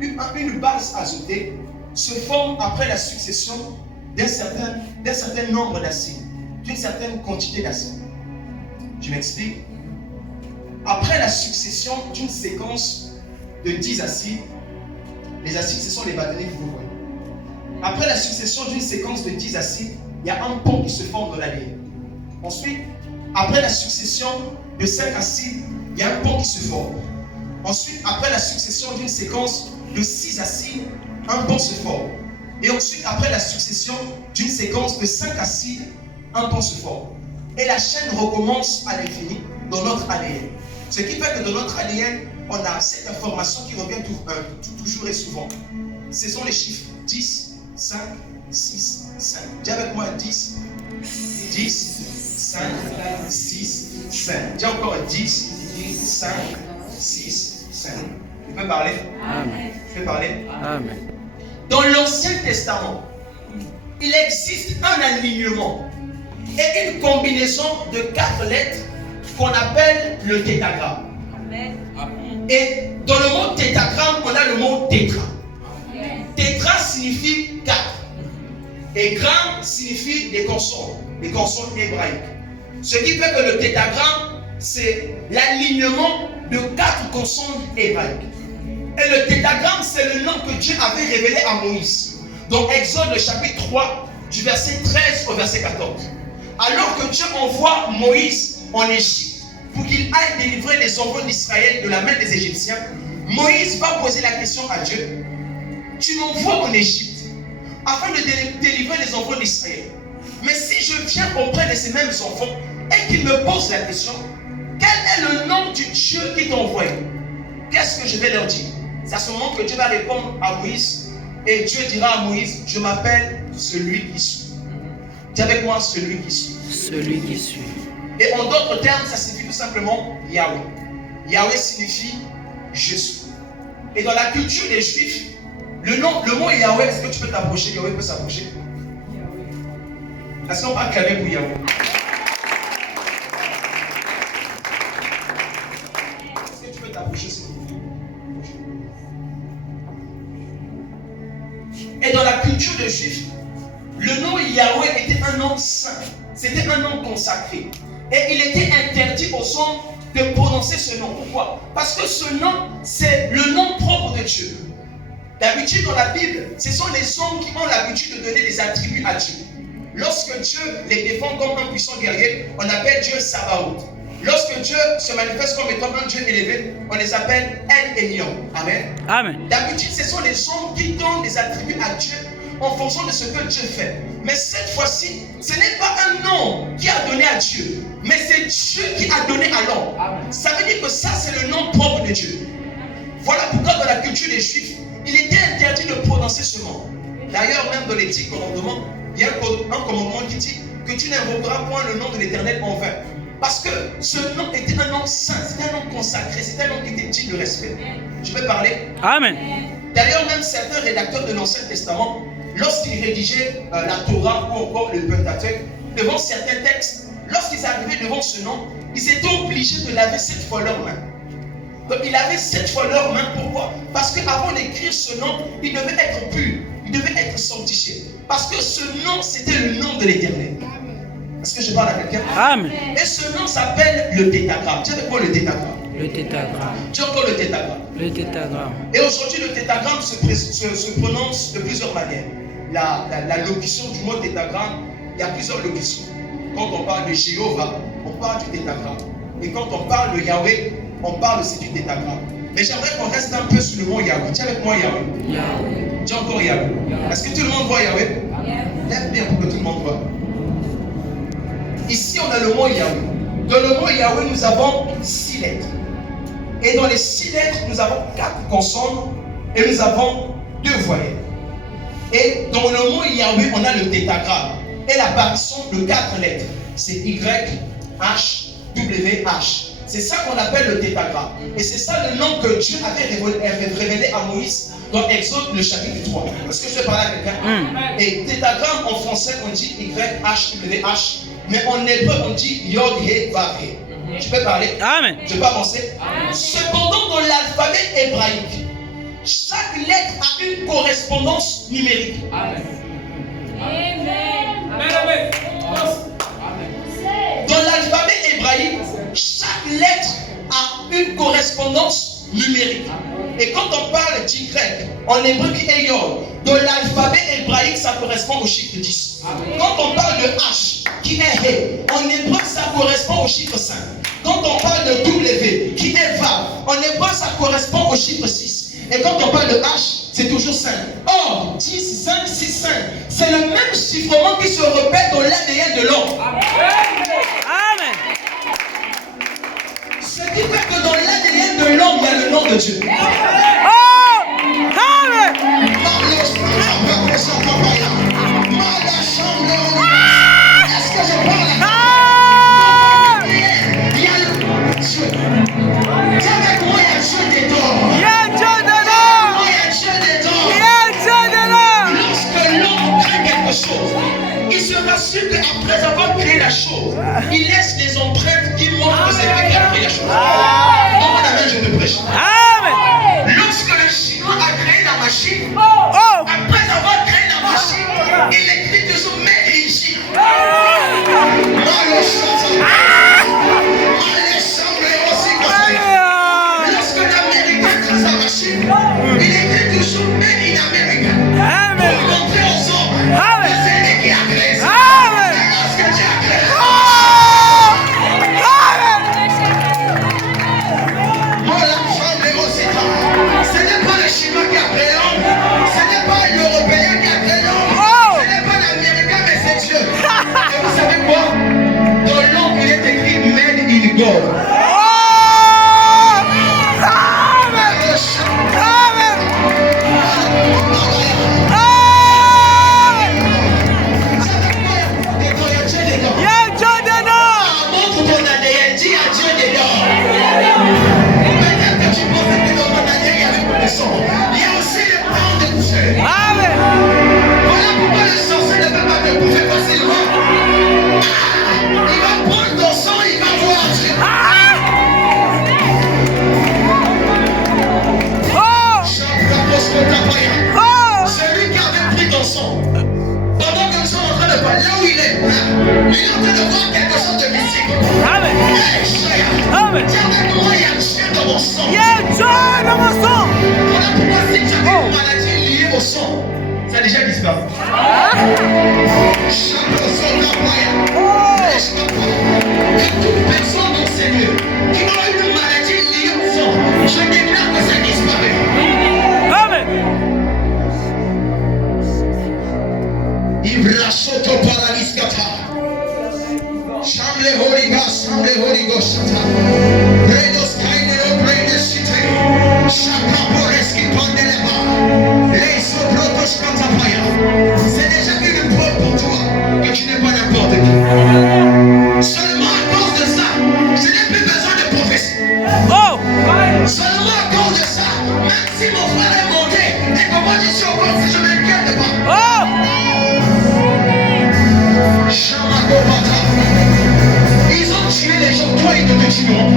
une base azotée, se forme après la succession d'un certain nombre d'acides, d'une certaine quantité d'acides. Je m'explique. Après la succession d'une séquence de 10 acides, les acides, ce sont les bâtonnets que vous voyez. Après la succession d'une séquence de 10 acides, il y a un pont qui se forme dans l'ADN. Ensuite, après la succession de 5 acides, il y a un pont qui se forme. Ensuite, après la succession d'une séquence de 6 acides, un pont se forme. Et ensuite, après la succession d'une séquence de 5 acides, un pont se forme. Et la chaîne recommence à l'infini dans notre ADN. Ce qui fait que dans notre ADN, on a cette information qui revient toujours et souvent. Ce sont les chiffres 10, 5, 6, 5. Dis avec moi 10, 10, 5, 6, 5. Dis encore 10, 5, 6, 5. Tu peux parler? Amen. Tu peux parler? Amen. Dans l'Ancien Testament, il existe un alignement et une combinaison de 4 lettres qu'on appelle le tétragramme. Amen. Et dans le mot tétragramme, on a le mot tétra. Tétra signifie 4. Et gramme signifie des consonnes hébraïques. Ce qui fait que le tétragramme, c'est l'alignement de 4 consonnes hébraïques. Et le tétragramme, c'est le nom que Dieu avait révélé à Moïse. Dans Exode, le chapitre 3, du verset 13 au verset 14. Alors que Dieu envoie Moïse en Égypte pour qu'il aille délivrer les enfants d'Israël de la main des Égyptiens, Moïse va poser la question à Dieu. Tu m'envoies en Égypte afin de délivrer les enfants d'Israël. Mais si je viens auprès de ces mêmes enfants et qu'ils me posent la question, quel est le nom du Dieu qui t'a envoyé? Qu'est-ce que je vais leur dire? C'est à ce moment que Dieu va répondre à Moïse et Dieu dira à Moïse, je m'appelle celui qui suit. Dis avec moi, celui qui suit. Celui qui suit. Et en d'autres termes, ça signifie tout simplement Yahweh. Yahweh signifie je suis. Et dans la culture des Juifs, le mot Yahweh, est-ce que tu peux t'approcher? Yahweh peut s'approcher. Est-ce qu'on va acclamer pour Yahweh? Est-ce que tu peux t'approcher s'il vous plaît? Et dans la culture des Juifs, le nom Yahweh était un nom saint. C'était un nom consacré. Et il était interdit aux hommes de prononcer ce nom. Pourquoi? Parce que ce nom, c'est le nom propre de Dieu. D'habitude, dans la Bible, ce sont les hommes qui ont l'habitude de donner des attributs à Dieu. Lorsque Dieu les défend comme un puissant guerrier, on appelle Dieu Sabaoth. Lorsque Dieu se manifeste comme étant un Dieu élevé, on les appelle El Elyon. Amen. Amen. D'habitude, ce sont les hommes qui donnent des attributs à Dieu en fonction de ce que Dieu fait. Mais cette fois-ci, ce n'est pas un nom qui a donné à Dieu, mais c'est Dieu qui a donné à l'homme. Ça veut dire que ça, c'est le nom propre de Dieu. Voilà pourquoi dans la culture des Juifs, Il était interdit de prononcer ce nom. D'ailleurs, même dans les 10 commandements, il y a un commandement qui dit que tu n'invoqueras point le nom de l'Éternel en vain. Parce que ce nom était un nom saint, c'était un nom consacré, c'était un nom qui était digne de respect. Je peux parler? Amen. D'ailleurs, même certains rédacteurs de l'Ancien Testament, lorsqu'ils rédigeaient la Torah ou encore le Pentateuque, devant certains textes, lorsqu'ils arrivaient devant ce nom, ils étaient obligés de laver 7 fois leurs mains. Donc, ils lavaient 7 fois leurs mains. Pourquoi? Parce qu'avant d'écrire ce nom, il devait être pur, il devait être sanctifié. Parce que ce nom, c'était le nom de l'Éternel. Est-ce que je parle à quelqu'un? Amen. Et ce nom s'appelle le tétagramme. Dis avec moi le tétagramme. Le tétagramme. Dis encore le tétagramme. Le tétagramme. Et aujourd'hui, le tétagramme se prononce de plusieurs manières. La locution du mot tétagramme, il y a plusieurs locutions. Quand on parle de Jéhovah, on parle du tétagramme. Et quand on parle de Yahweh, on parle aussi du tétagramme. Mais j'aimerais qu'on reste un peu sur le mot Yahweh. Dis avec moi Yahweh. Yahweh. Dis encore Yahweh. Est-ce que tout le monde voit Yahweh? Lève bien pour que tout le monde voit. Ici, on a le mot Yahweh. Dans le mot Yahweh, nous avons 6 lettres. Et dans les 6 lettres, nous avons 4 consonnes et nous avons 2 voyelles. Et dans le mot Yahweh, on a le tétagramme. Et l'apparition de 4 lettres. C'est Y, H, W, H. C'est ça qu'on appelle le tétagramme. Et c'est ça le nom que Dieu avait révélé à Moïse dans Exode, le chapitre 3. Est-ce que je vais parler à quelqu'un? Et tétagramme, en français, on dit Y, H, W, H. Mais en hébreu, on dit Yod, He, Vav, He. Je peux parler? Amen. Je peux avancer? Cependant, dans l'alphabet hébraïque, chaque lettre a une correspondance numérique. Amen. Dans l'alphabet hébraïque, chaque lettre a une correspondance numérique. Et quand on parle d'Y, en hébreu qui est Yod, dans l'alphabet hébraïque, ça correspond au chiffre 10. Quand on parle de H, qui est He, en hébreu, ça correspond au chiffre 5. Quand on parle de W, qui est Vav, en hébreu, ça correspond au chiffre 6. Et quand on parle de H, c'est toujours 5. Or, 10, 5, 6, 5, c'est le même chiffrement qui se répète dans l'ADN de l'homme. Amen. Ce qui fait que dans l'ADN de l'homme, il y a le nom de Dieu. Oh! Amen. Est-ce que je parle à Ah! il y a le Dieu. Dis avec moi, il y a Dieu des dons. Il y a Dieu dedans. Il y a Dieu des dons. Il y a Dieu dedans. Lorsque l'homme crée quelque chose, il se rassure qu'après avoir créé la chose, il laisse les empreintes qui montrent que c'est lui qui a créé la chose. Dans mon amen, je te prêche. Amen. Lorsque le Chinois a créé la machine, Oh! après avoir créé la machine, il écrit toujours Made in Chine. Lorsque l'Américain crée sa machine, il écrit toujours Made in America. Amen. Pour montrer aux hommes Amen. que c'est lui qui a créé ça. Amen. C'est lorsque Dieu a créé. Oh! Amen. Ce n'est pas le Chinois qui a créé l'homme, ce n'est pas l'Européen qui a créé l'homme, Oh! ce n'est pas l'Américain, mais c'est Dieu. Et vous savez quoi? Dans l'homme, il est écrit Made in God. Oh! Amen. Amen. Il y a Dieu dedans. Montre ton ADN, dis à Dieu dedans. Peut-être que tu penses que dans ton ADN, il y avait le sang. Il y a aussi le plan de Dieu. Amen. Voilà pourquoi le sorcier ne peut pas te bouffer facilement. Il va prendre ton sang, il va voir Dieu. Oh! Celui qui avait pris ton sang, pendant que nous sommes en train de parler, là où il est, il est en train de voir quelque chose de mystique. Amen. Hey, cher, Amen. tiens avec moi, il y a Dieu dans mon sang. Il y a Dieu dans mon sang. Voilà pourquoi si tu as une maladie liée au sang, ça a déjà disparu. Et toute personne dans ces lieux qui a une maladie liée au sang, je déclare que ça disparaît. Amen. Ibrasoto paraliskata. Shamle Holy Ghost. Redos kainero brede city. Shaka poreski pandeleba. C'est déjà une preuve pour toi que tu n'es pas n'importe qui. Seulement à cause de ça, je n'ai plus besoin de prophétie. Oh! Seulement à cause de ça, même si mon frère est monté et que moi je suis encore si je ne m'inquiète pas. Oh! Ils ont tué les gens, toi ils ne te tueront.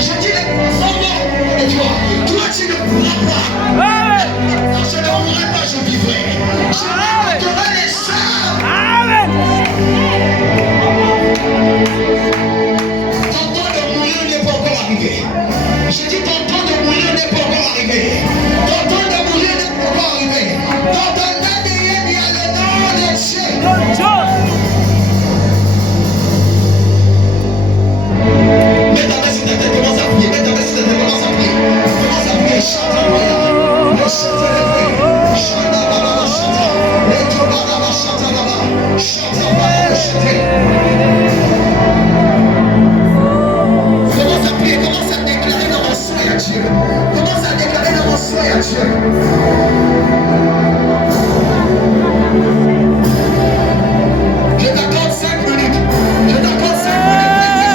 Je dis les sont morts de toi. Toi tu ne pourras pas. Quand je ne mourrai pas, je vivrai. Je rapporterai les saints. Amen! Ton temps de mourir n'est pas encore arrivé. Je dis ton temps de mourir n'est pas encore arrivé. Ton temps de mourir n'est pas encore arrivé. Dans ton ADN, il y a le nom de Dieu. Mets ta main sur ta tête, commence à prier. Mets ta main sur ta tête, commence à prier. Commence à prier. Chante en priant. Le chante le prier. Chante là-bas, chante. Le toba là-bas, chante là-bas. Chante là-bas, chante. Commence à prier, commence à déclarer dans mon souhait à Dieu. Commence à déclarer dans mon souhait à Dieu. Je t'accorde 5 minutes. Je t'accorde 5 minutes.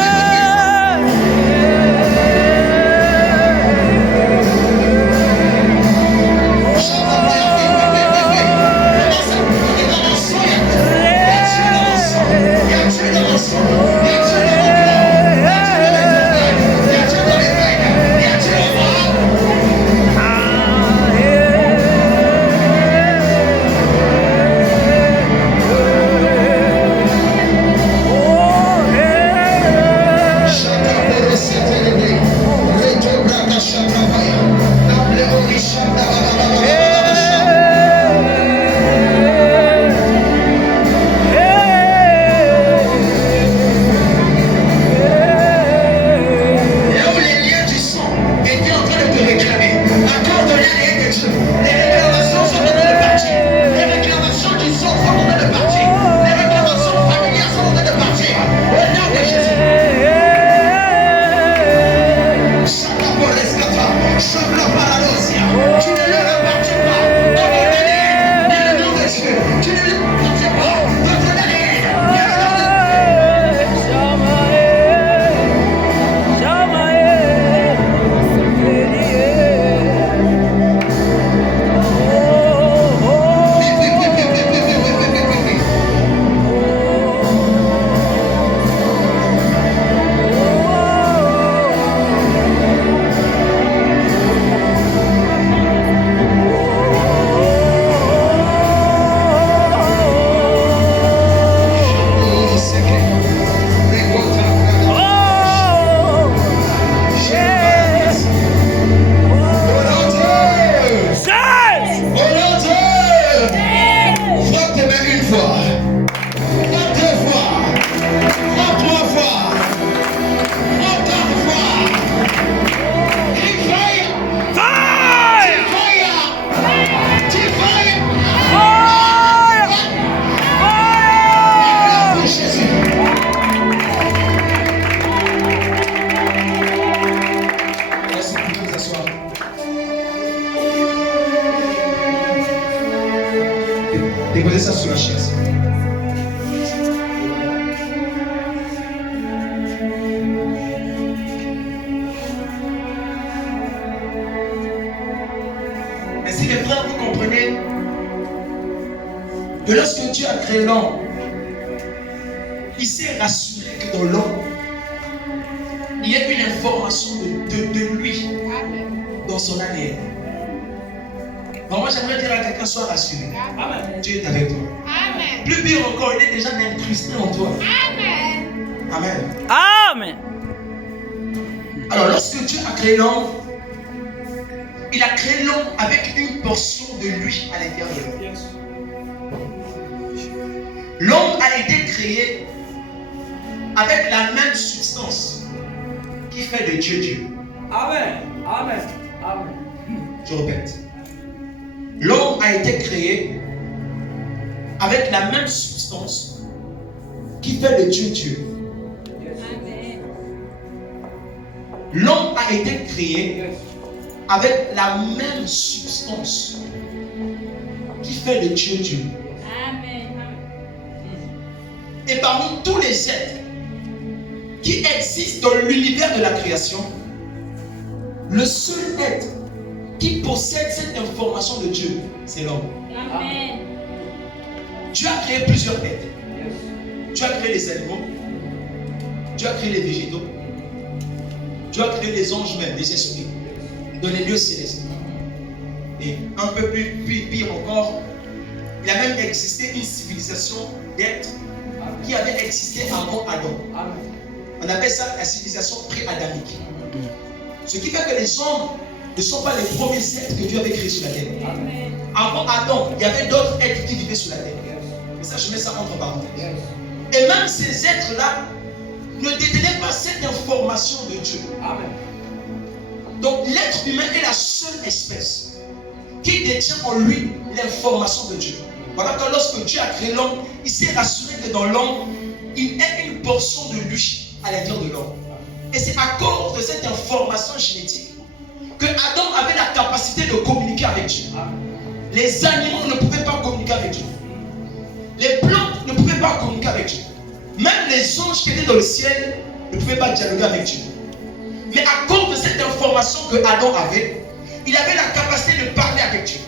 Déposez ça sur la chaise. Ainsi, les frères, vous comprenez que lorsque Dieu a créé l'homme, il s'est rassuré que dans l'homme, il y a une information de lui dans son ADN. Donc moi j'aimerais dire à quelqu'un, sois rassuré. Amen. Dieu est avec toi. Amen. Plus pire encore, il est déjà incrusté en toi. Amen. Amen. Amen. Alors lorsque Dieu a créé l'homme, il a créé l'homme avec une portion de lui à l'intérieur de lui. L'homme a été créé avec la même substance qui fait de Dieu Dieu. Amen. Amen. Amen. Je répète. L'homme a été créé avec la même substance qui fait de Dieu Dieu. Amen. L'homme a été créé avec la même substance qui fait le Dieu Dieu. Amen. Et parmi tous les êtres qui existent dans l'univers de la création, le seul être qui possède cette information de Dieu, c'est l'homme. Amen. Dieu a créé plusieurs êtres. Dieu a créé les animaux, Dieu a créé les végétaux, Dieu a créé les anges même, les esprits, dans les lieux célestes. Et un peu plus pire encore, il a même existé une civilisation d'êtres qui avait existé avant Adam. On appelle ça la civilisation pré-adamique. Ce qui fait que les hommes ne sont pas les premiers êtres que Dieu avait créés sur la terre. Amen. Avant Adam, il y avait d'autres êtres qui vivaient sur la terre. Mais ça, je mets ça entre parenthèses. Et même ces êtres-là ne détenaient pas cette information de Dieu. Amen. Donc l'être humain est la seule espèce qui détient en lui l'information de Dieu. Voilà que lorsque Dieu a créé l'homme, il s'est rassuré que dans l'homme, il y a une portion de lui à l'intérieur de l'homme. Et c'est à cause de cette information génétique que Adam avait la capacité de communiquer avec Dieu. Les animaux ne pouvaient pas communiquer avec Dieu. Les plantes ne pouvaient pas communiquer avec Dieu. Même les anges qui étaient dans le ciel ne pouvaient pas dialoguer avec Dieu. Mais à cause de cette information que Adam avait, il avait la capacité de parler avec Dieu.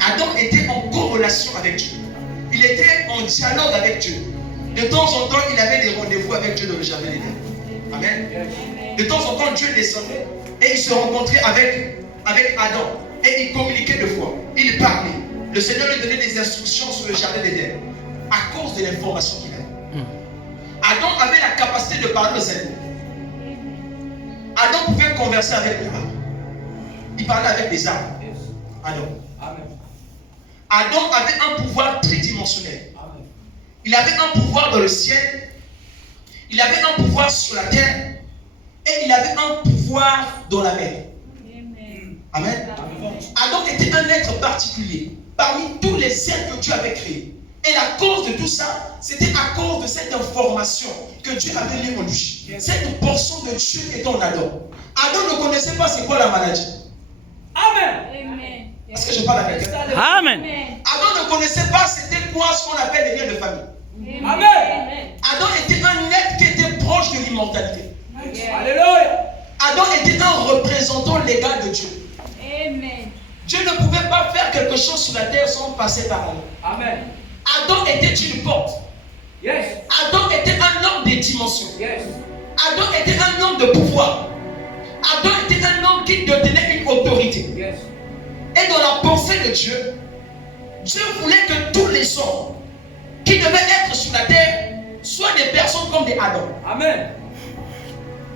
Adam était en corrélation avec Dieu. Il était en dialogue avec Dieu. De temps en temps, il avait des rendez-vous avec Dieu dans le jardin d'Éden. Amen. De temps en temps, Dieu descendait et il se rencontrait avec Adam. Et il communiquait deux fois. Il parlait. Le Seigneur lui donnait des instructions sur le jardin d'Éden à cause de l'information qu'il avait. Adam avait la capacité de parler aux animaux. Adam pouvait converser avec les arbres. Il parlait avec les arbres. Adam. Adam avait un pouvoir tridimensionnel. Il avait un pouvoir dans le ciel. Il avait un pouvoir sur la terre. Et il avait un pouvoir dans la mer. Amen. Adam était un être particulier parmi tous les êtres que Dieu avait créés. Et la cause de tout ça, c'était à cause de cette information que Dieu avait mis en lui. Cette portion de Dieu qui était en Adam. Adam ne connaissait pas c'est quoi la maladie. Amen. Est-ce que je parle à quelqu'un? Amen. Adam ne connaissait pas c'était quoi ce qu'on appelle les liens de famille. Amen. Adam était un être qui était proche de l'immortalité. Alléluia. Adam était un représentant légal de Dieu. Amen. Dieu ne pouvait pas faire quelque chose sur la terre sans passer par lui. Amen. Adam était une porte. Yes. Adam était un homme des dimensions. Yes. Adam était un homme de pouvoir. Adam était un homme qui détenait une autorité. Yes. Et dans la pensée de Dieu, Dieu voulait que tous les hommes qui devaient être sur la terre soient des personnes comme des Adam. Amen.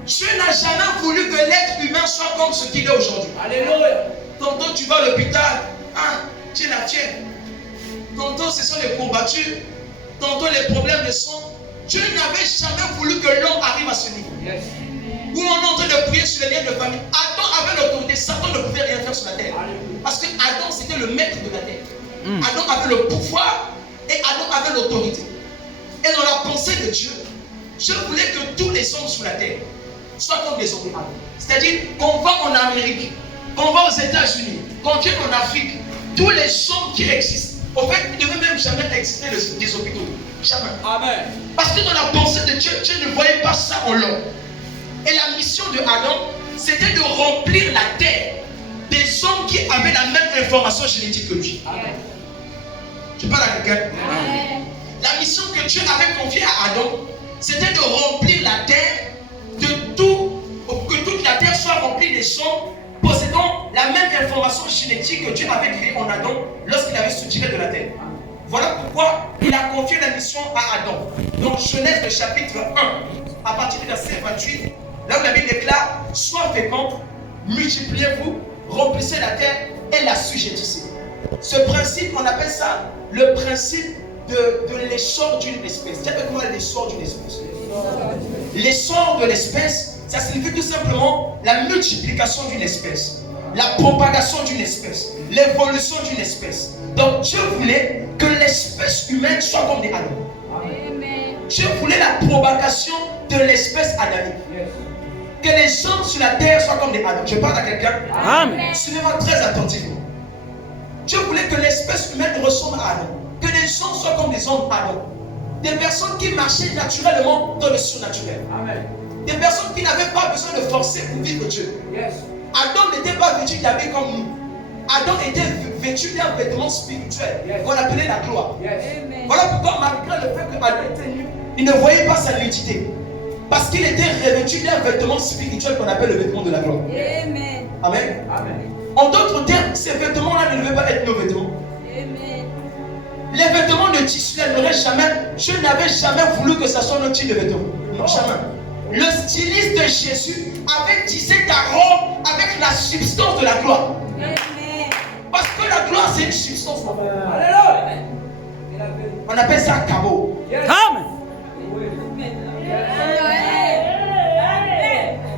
Dieu n'a jamais voulu que l'être humain soit comme ce qu'il est aujourd'hui. Alléluia. Tantôt tu vas à l'hôpital, hein, tu es la tienne. Tantôt ce sont les courbatures, tantôt les problèmes de sang. Dieu n'avait jamais voulu que l'homme arrive à ce niveau. Yes. Où on est en train de prier sur les liens de famille. Adam avait l'autorité, Satan ne pouvait rien faire sur la terre. Parce que Adam c'était le maître de la terre. Adam avait le pouvoir et Adam avait l'autorité. Et dans la pensée de Dieu, Dieu voulait que tous les hommes sur la terre soient comme des hommes d'Adam. C'est-à-dire qu'on va en Amérique, qu'on va aux États-Unis, qu'on vient en Afrique, tous les hommes qui existent. En fait, il ne devait même jamais exister des hôpitaux. Jamais. Amen. Parce que dans la pensée de Dieu, Dieu ne voyait pas ça en l'homme. Et la mission de Adam, c'était de remplir la terre des hommes qui avaient la même information génétique que lui. Amen. Tu parles à quelqu'un? La mission que Dieu avait confiée à Adam, c'était de remplir la terre de tout, que toute la terre soit remplie des hommes possédant la même information génétique que Dieu avait créée en Adam lorsqu'il avait soutiré de la terre. Voilà pourquoi il a confié la mission à Adam. Dans Genèse le chapitre 1, à partir du verset 28, là où la Bible déclare: sois fécond, multipliez-vous, remplissez la terre et la sujettissez. Ce principe, on appelle ça le principe de l'essor d'une espèce. Dites comment l'essor d'une espèce? L'essor de l'espèce, ça signifie tout simplement la multiplication d'une espèce, la propagation d'une espèce, l'évolution d'une espèce. Donc Dieu voulait que l'espèce humaine soit comme des Adams. Dieu voulait la propagation de l'espèce adamique. Que les hommes sur la terre soient comme des Adams. Je parle à quelqu'un. Amen. Suivez-moi très attentivement. Dieu voulait que l'espèce humaine ressemble à Adam. Que les gens soient comme les hommes Adam. Des personnes qui marchaient naturellement dans le surnaturel. Amen. Des personnes qui n'avaient pas besoin de forcer pour vivre Dieu. Yes. Adam n'était pas vêtu d'habits comme nous. Adam était vêtu d'un vêtement spirituel qu'on appelait la gloire. Yes. Amen. Voilà pourquoi malgré le fait que Adam était nu, il ne voyait pas sa nudité. Parce qu'il était revêtu d'un vêtement spirituel qu'on appelle le vêtement de la gloire. Amen. Amen. Amen. En d'autres termes, ces vêtements-là ne devaient pas être nos vêtements. Amen. Les vêtements de tissu n'auraient jamais, je n'avais jamais voulu que ça soit notre type de vêtements. Non, jamais. Le styliste de Jésus avait tissé ta robe avec la substance de la gloire. Amen. Parce que la gloire, c'est une substance. Alléluia. On appelle ça cabot. Yes. Amen.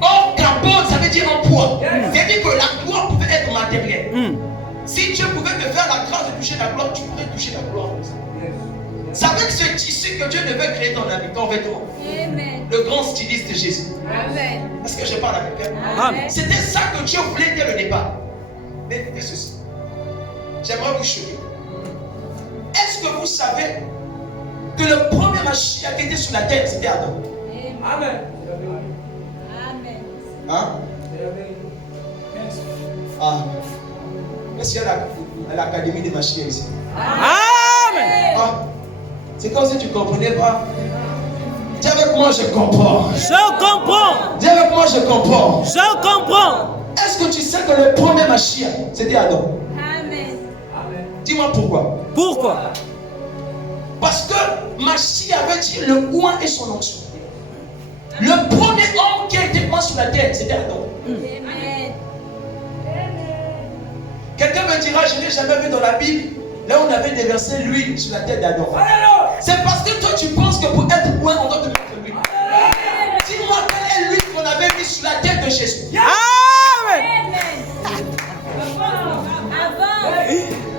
Or, cabot, ça veut dire un poids. C'est-à-dire que la gloire pouvait être matérielle. Si Dieu pouvait te faire la grâce de toucher la gloire, tu pourrais toucher la gloire. C'est avec ce tissu que Dieu devait créer ton habit, ton vêtement. Amen. Le grand styliste de Jésus. Amen. Est-ce que je parle à quelqu'un? Amen. C'était ça que Dieu voulait dès le départ. Mais écoutez ceci. J'aimerais vous choquer. Est-ce que vous savez que le premier Mashiach qui était sur la terre, c'était Adam? Amen. Amen. Hein? Ah. Est-ce qu'il y a l'académie des Mashiach ici? Amen. Ah. C'est comme si tu ne comprenais pas. Dis avec moi, je comprends. Je comprends. Dis avec moi, je comprends. Je comprends. Est-ce que tu sais que le premier Mashiach, c'était Adam? Amen. Dis-moi pourquoi. Pourquoi? Parce que Mashiach avait dit le oint et son onction. Le premier homme qui a été oint sur la terre, c'était Adam. Amen. Quelqu'un me dira, je n'ai jamais vu dans la Bible, là où on avait déversé l'huile sur la tête d'Adam. Alléluia. C'est parce que toi tu penses que pour être oint, on doit te mettre l'huile. Dis-moi quelle est l'huile qu'on avait mise sur la tête de Jésus. Amen.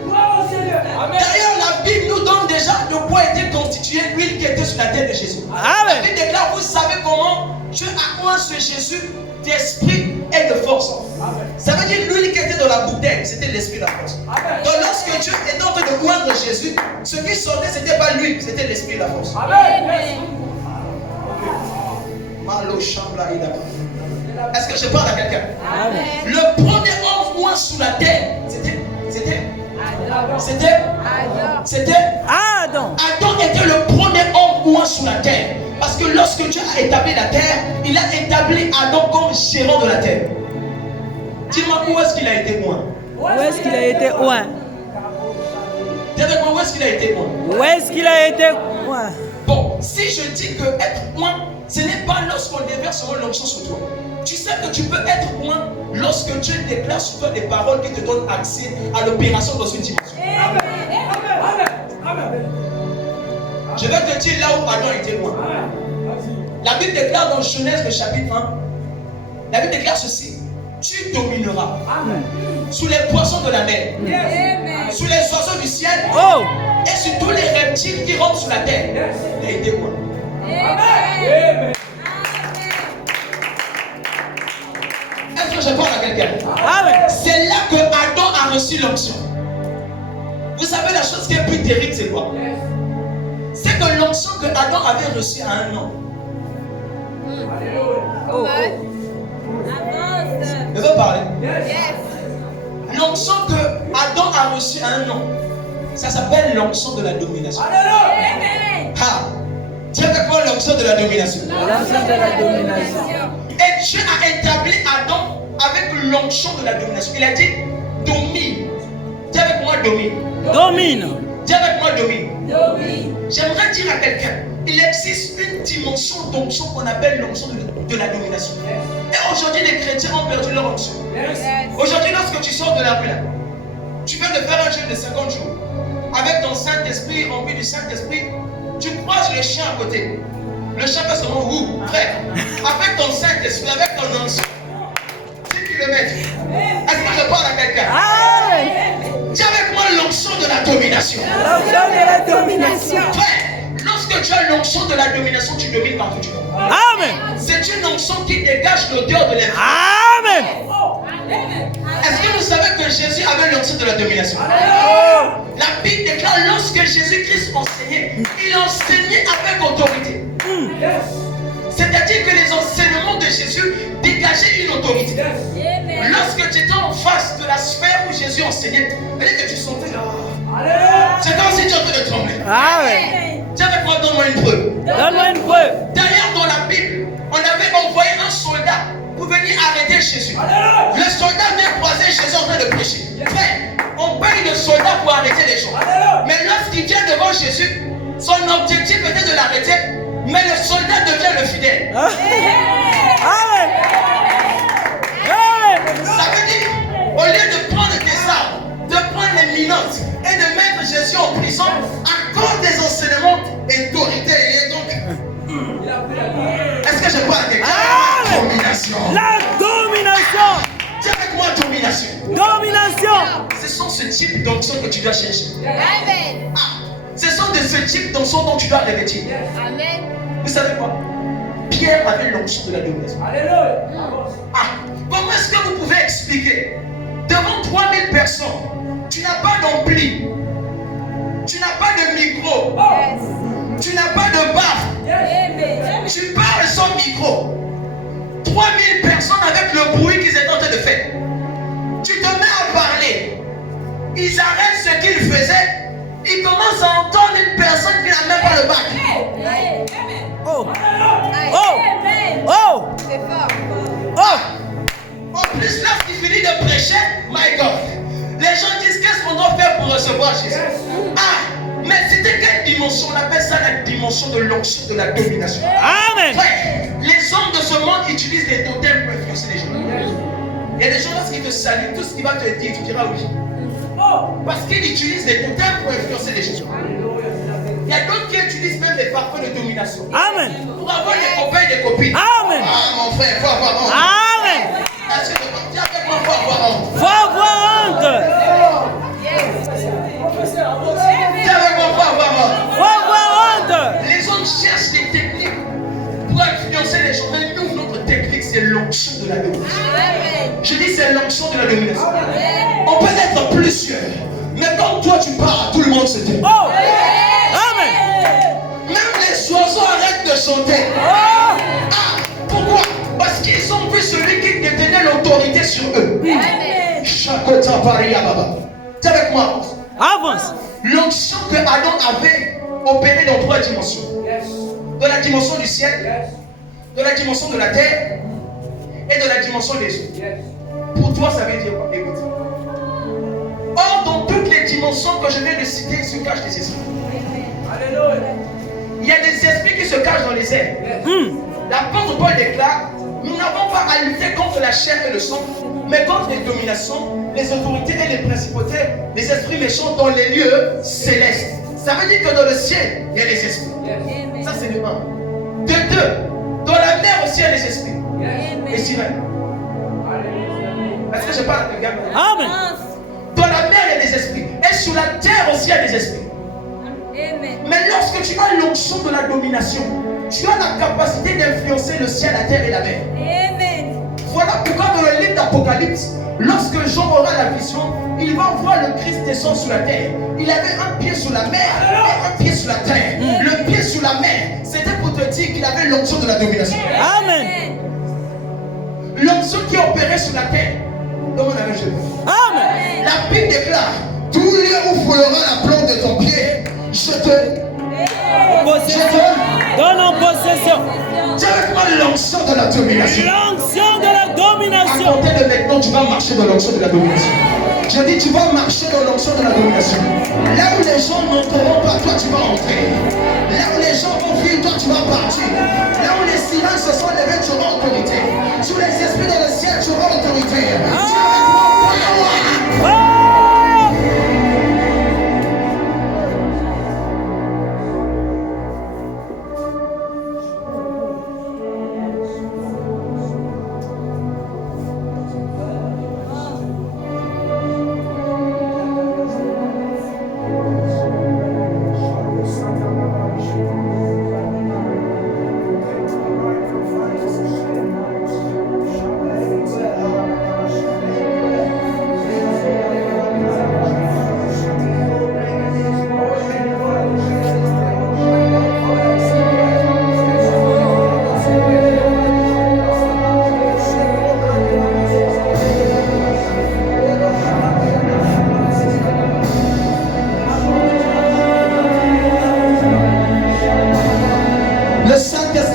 Gloire au Seigneur. Amen. D'ailleurs, la Bible nous donne déjà de quoi était constituée l'huile qui était sur la tête de Jésus. Amen. La Bible déclare, vous savez comment Dieu a oint ce Jésus d'esprit et de force. Amen. Ça veut dire l'huile qui était dans la bouteille, c'était l'esprit et la force. Amen. Donc lorsque Dieu était en train de oindre Jésus, ce qui sortait, ce n'était pas l'huile, c'était l'esprit et la force. Amen. Malo Shambla Idaba. Est-ce que je parle à quelqu'un? Amen. Le premier homme oint sous la terre, c'était Adam. Adam était le premier homme oint sous la terre. Parce que lorsque Dieu a établi la terre, il a établi Adam comme gérant de la terre. Dis-moi où est-ce qu'il a été oint? Où est-ce qu'il a été oint? Dis-moi où est-ce qu'il a été oint? Où est-ce qu'il a été oint? Bon, si je dis que être oint, ce n'est pas lorsqu'on déverse l'onction sur toi. Tu sais que tu peux être oint lorsque Dieu déclare sur toi des paroles qui te donnent accès à l'opération dans une dimension. Amen. Amen. Je vais te dire là où Adam était loin. La Bible déclare dans Genèse le chapitre 1, la Bible déclare ceci: tu domineras Amen. sous les poissons de la mer, Amen. sous les oiseaux du ciel Oh. et sur tous les reptiles qui rentrent sur la terre. Yes. Il a été loin. Amen. Est-ce que je parle à quelqu'un? Amen. C'est là que Adam a reçu l'onction. Vous savez la chose qui est plus terrible, c'est quoi? C'est que l'onction que Adam avait reçue à un an. Oh. Avance. Je veux parler. Yes. L'onction que Adam a reçue à un an, ça s'appelle l'onction de la domination. Amen. Ah, dis avec moi l'onction de la domination. L'onction de la domination. Et Dieu a établi Adam avec l'onction de la domination. Il a dit domine. Dis avec moi domine. Domine. Dis avec moi domine. Domine. J'aimerais dire à quelqu'un, il existe une dimension d'onction qu'on appelle l'onction de la domination. Et aujourd'hui, les chrétiens ont perdu leur onction. Yes. Aujourd'hui, lorsque tu sors de la rue là, tu viens de faire un jeûne de 50 jours. Avec ton Saint-Esprit, rempli du Saint-Esprit, tu croises le chien à côté. Le chien fait seulement ouh, frère. Avec ton Saint-Esprit, avec ton onction, 10 km. Est-ce que je parle à quelqu'un? Amen. Dis avec moi l'onction de la domination. L'onction de la domination. Frère, lorsque tu as l'onction de la domination, tu domines partout où tu vas. Amen. C'est une onction qui dégage l'odeur de l'être. Amen. Est-ce que vous savez que Jésus avait l'onction de la domination. La Bible déclare lorsque Jésus-Christ enseignait, il enseignait avec autorité. C'est-à-dire que les enseignements de Jésus dégageaient une autorité. Lorsque tu étais en face de la sphère où Jésus enseignait, que tu sentais là. C'est comme si tu étais en train de trembler. Tiens avec moi, donne-moi une preuve. Donne-moi une preuve. D'ailleurs, dans la Bible, on avait envoyé un soldat pour venir arrêter Jésus. Le soldat vient croiser Jésus en train de prêcher. Frère, on paye le soldat pour arrêter les gens. Mais lorsqu'il vient devant Jésus, son objectif était de l'arrêter, mais le soldat devient le fidèle. Ça veut dire, au lieu de prendre des armes, de prendre les minottes et de mettre Jésus en prison, à cause des enseignements et d'autorité, et donc, est-ce que je parle de quelqu'un? La domination. La domination. Dis avec moi, domination. Domination. Ce sont ce type d'onction que tu dois chercher. Amen. Ce sont de ce type d'onction dont tu dois revêtir. Amen. Vous savez quoi? Pierre avait l'onction de la domination. Alléluia. Comment est-ce que vous pouvez expliquer devant 3000 personnes, tu n'as pas d'ampli, tu n'as pas de micro, tu n'as pas de baffe, Amen. tu parles sans micro. 3000 personnes avec le bruit qu'ils étaient en train de faire. Tu te mets à parler. Ils arrêtent ce qu'ils faisaient. Ils commencent à entendre une personne qui n'a même pas le bac. Amen. Oh. Amen. Oh. C'est fort. Oh. En plus, lorsqu'il finit de prêcher, my God, les gens disent qu'est-ce qu'on doit faire pour recevoir Jésus. Mais c'était quelle dimension? On appelle ça la dimension de l'onction de la domination. Amen. Ouais, les hommes de ce monde utilisent des totems pour influencer les gens. Il y a des gens lorsqu'ils te saluent, tout ce qu'il va te dire, tu diras oui. Parce qu'ils utilisent des totems pour influencer les gens. Il y a d'autres qui utilisent même des parfums de domination. Amen. Pour avoir des copains et des copines. Amen. Mon frère, il faut avoir honte. Amen. Est-ce que tu as fait quoi pour avoir honte? Faut avoir honte. Tu as fait quoi pour avoir honte? Faut avoir honte. Les autres cherchent des techniques pour influencer les gens. Mais nous, notre technique, c'est l'onction de la domination. Je dis c'est l'onction de la domination. On peut être plusieurs, mais quand toi tu parles, tout le monde se tait. Oh. Amen. Même les oiseaux arrêtent de chanter. Pourquoi? Parce qu'ils ont vu celui qui détenait l'autorité sur eux. Chakota Paria Baba. C'est avec moi. Avance. L'onction que Adam avait opérée dans 3 dimensions. De la dimension du ciel, de la dimension de la terre et de la dimension des eaux. Pour toi, ça veut dire quoi? Écoute. Or, dans toutes les dimensions que je viens de citer, il se cache des esprits. Il y a des esprits qui se cachent dans les airs. L'apôtre Paul déclare, nous n'avons pas à lutter contre la chair et le sang, mais contre les dominations, les autorités et les principautés, les esprits méchants dans les lieux célestes. Ça veut dire que dans le ciel, il y a les esprits. Ça, c'est le 1. De 2, dans la mer aussi, il y a les esprits. Et Sylvain. Est-ce que je parle à quelqu'un? Amen. Dans la mer, il y a des esprits. Et sur la terre aussi, il y a des esprits. Mais lorsque tu as l'onction de la domination, tu as la capacité d'influencer le ciel, la terre et la mer. Voilà pourquoi dans le livre d'Apocalypse, lorsque Jean aura la vision, il va voir le Christ descendre sur la terre. Il avait un pied sur la mer et un pied sur la terre. Le pied sur la mer, c'était pour te dire qu'il avait l'onction de la domination. Amen. L'onction qui opérait sur la terre. Comme on avait jeté. Amen. La Bible déclare, tout lieu où foulera la plante de ton pied, je te Donne en possession. dis avec moi l'onction de la domination. L'onction de la À domination. compter de maintenant, tu vas marcher dans l'onction de la domination. Je dis, tu vas marcher dans l'onction de la domination. Là où les gens n'entreront pas, toi tu vas entrer. Là où les gens vont fuir, toi tu vas partir. Là où les silences se sont levés, tu auras autorité. Sous les esprits dans le ciel, tu auras autorité. Tu auras power.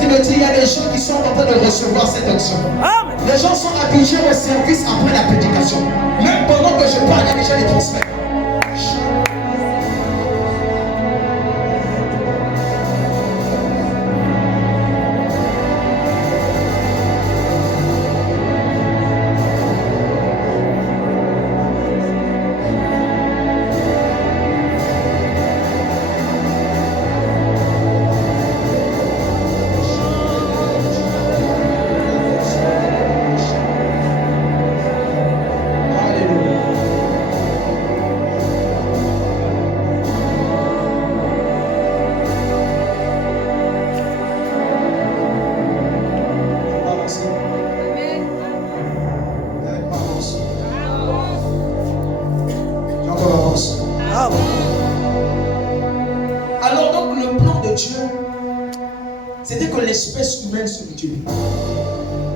me dit, il y a des gens qui sont en train de recevoir cette onction. Amen. Les gens sont habitués au service après la prédication. Même pendant que je parle, il y a déjà des transferts. Alors donc le plan de Dieu, c'était que l'espèce humaine se multiplie.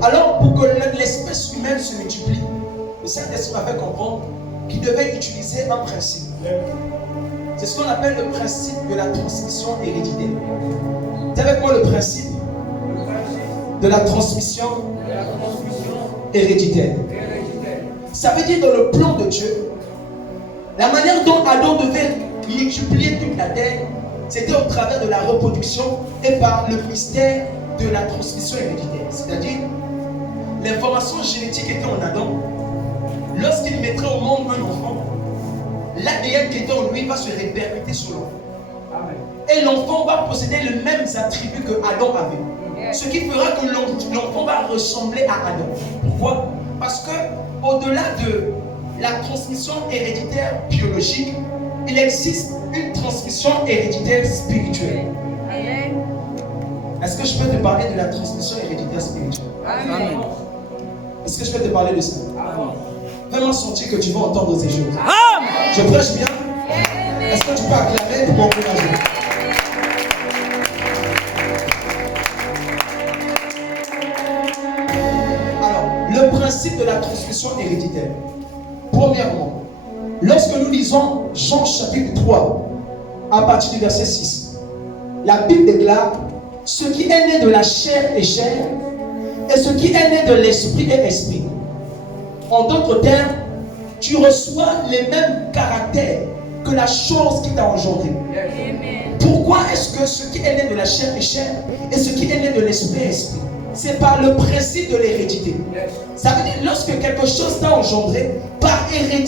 Alors pour que l'espèce humaine se multiplie, le Saint-Esprit m'a fait comprendre qu'il devait utiliser un principe. C'est ce qu'on appelle le principe de la transmission héréditaire. C'est avec moi le principe de la transmission héréditaire. Ça veut dire dans le plan de Dieu, la manière dont Adam devait multiplier toute la terre, c'était au travers de la reproduction et par le mystère de la transmission héréditaire. C'est-à-dire, l'information génétique était en Adam. Lorsqu'il mettrait au monde un enfant, l'ADN qui était en lui va se répercuter sur l'enfant. Et l'enfant va posséder les mêmes attributs que Adam avait. Ce qui fera que l'enfant va ressembler à Adam. Pourquoi? Parce que au-delà de la transmission héréditaire biologique, il existe une transmission héréditaire spirituelle. Est-ce que je peux te parler de la transmission héréditaire spirituelle? Amen. Est-ce que je peux te parler de ça? Vraiment sentir que tu vas entendre ces choses. Amen. Je prêche bien? Est-ce que tu peux acclamer pour m'encourager? Alors, le principe de la transmission héréditaire. Premièrement, lorsque nous lisons Jean chapitre 3, à partir du verset 6, la Bible déclare: ce qui est né de la chair est chair, et ce qui est né de l'esprit est esprit. En d'autres termes, tu reçois les mêmes caractères que la chose qui t'a engendré. Pourquoi est-ce que ce qui est né de la chair est chair et ce qui est né de l'esprit est esprit? C'est par le principe de l'hérédité. Ça veut dire lorsque quelque chose t'a engendré par hérédité.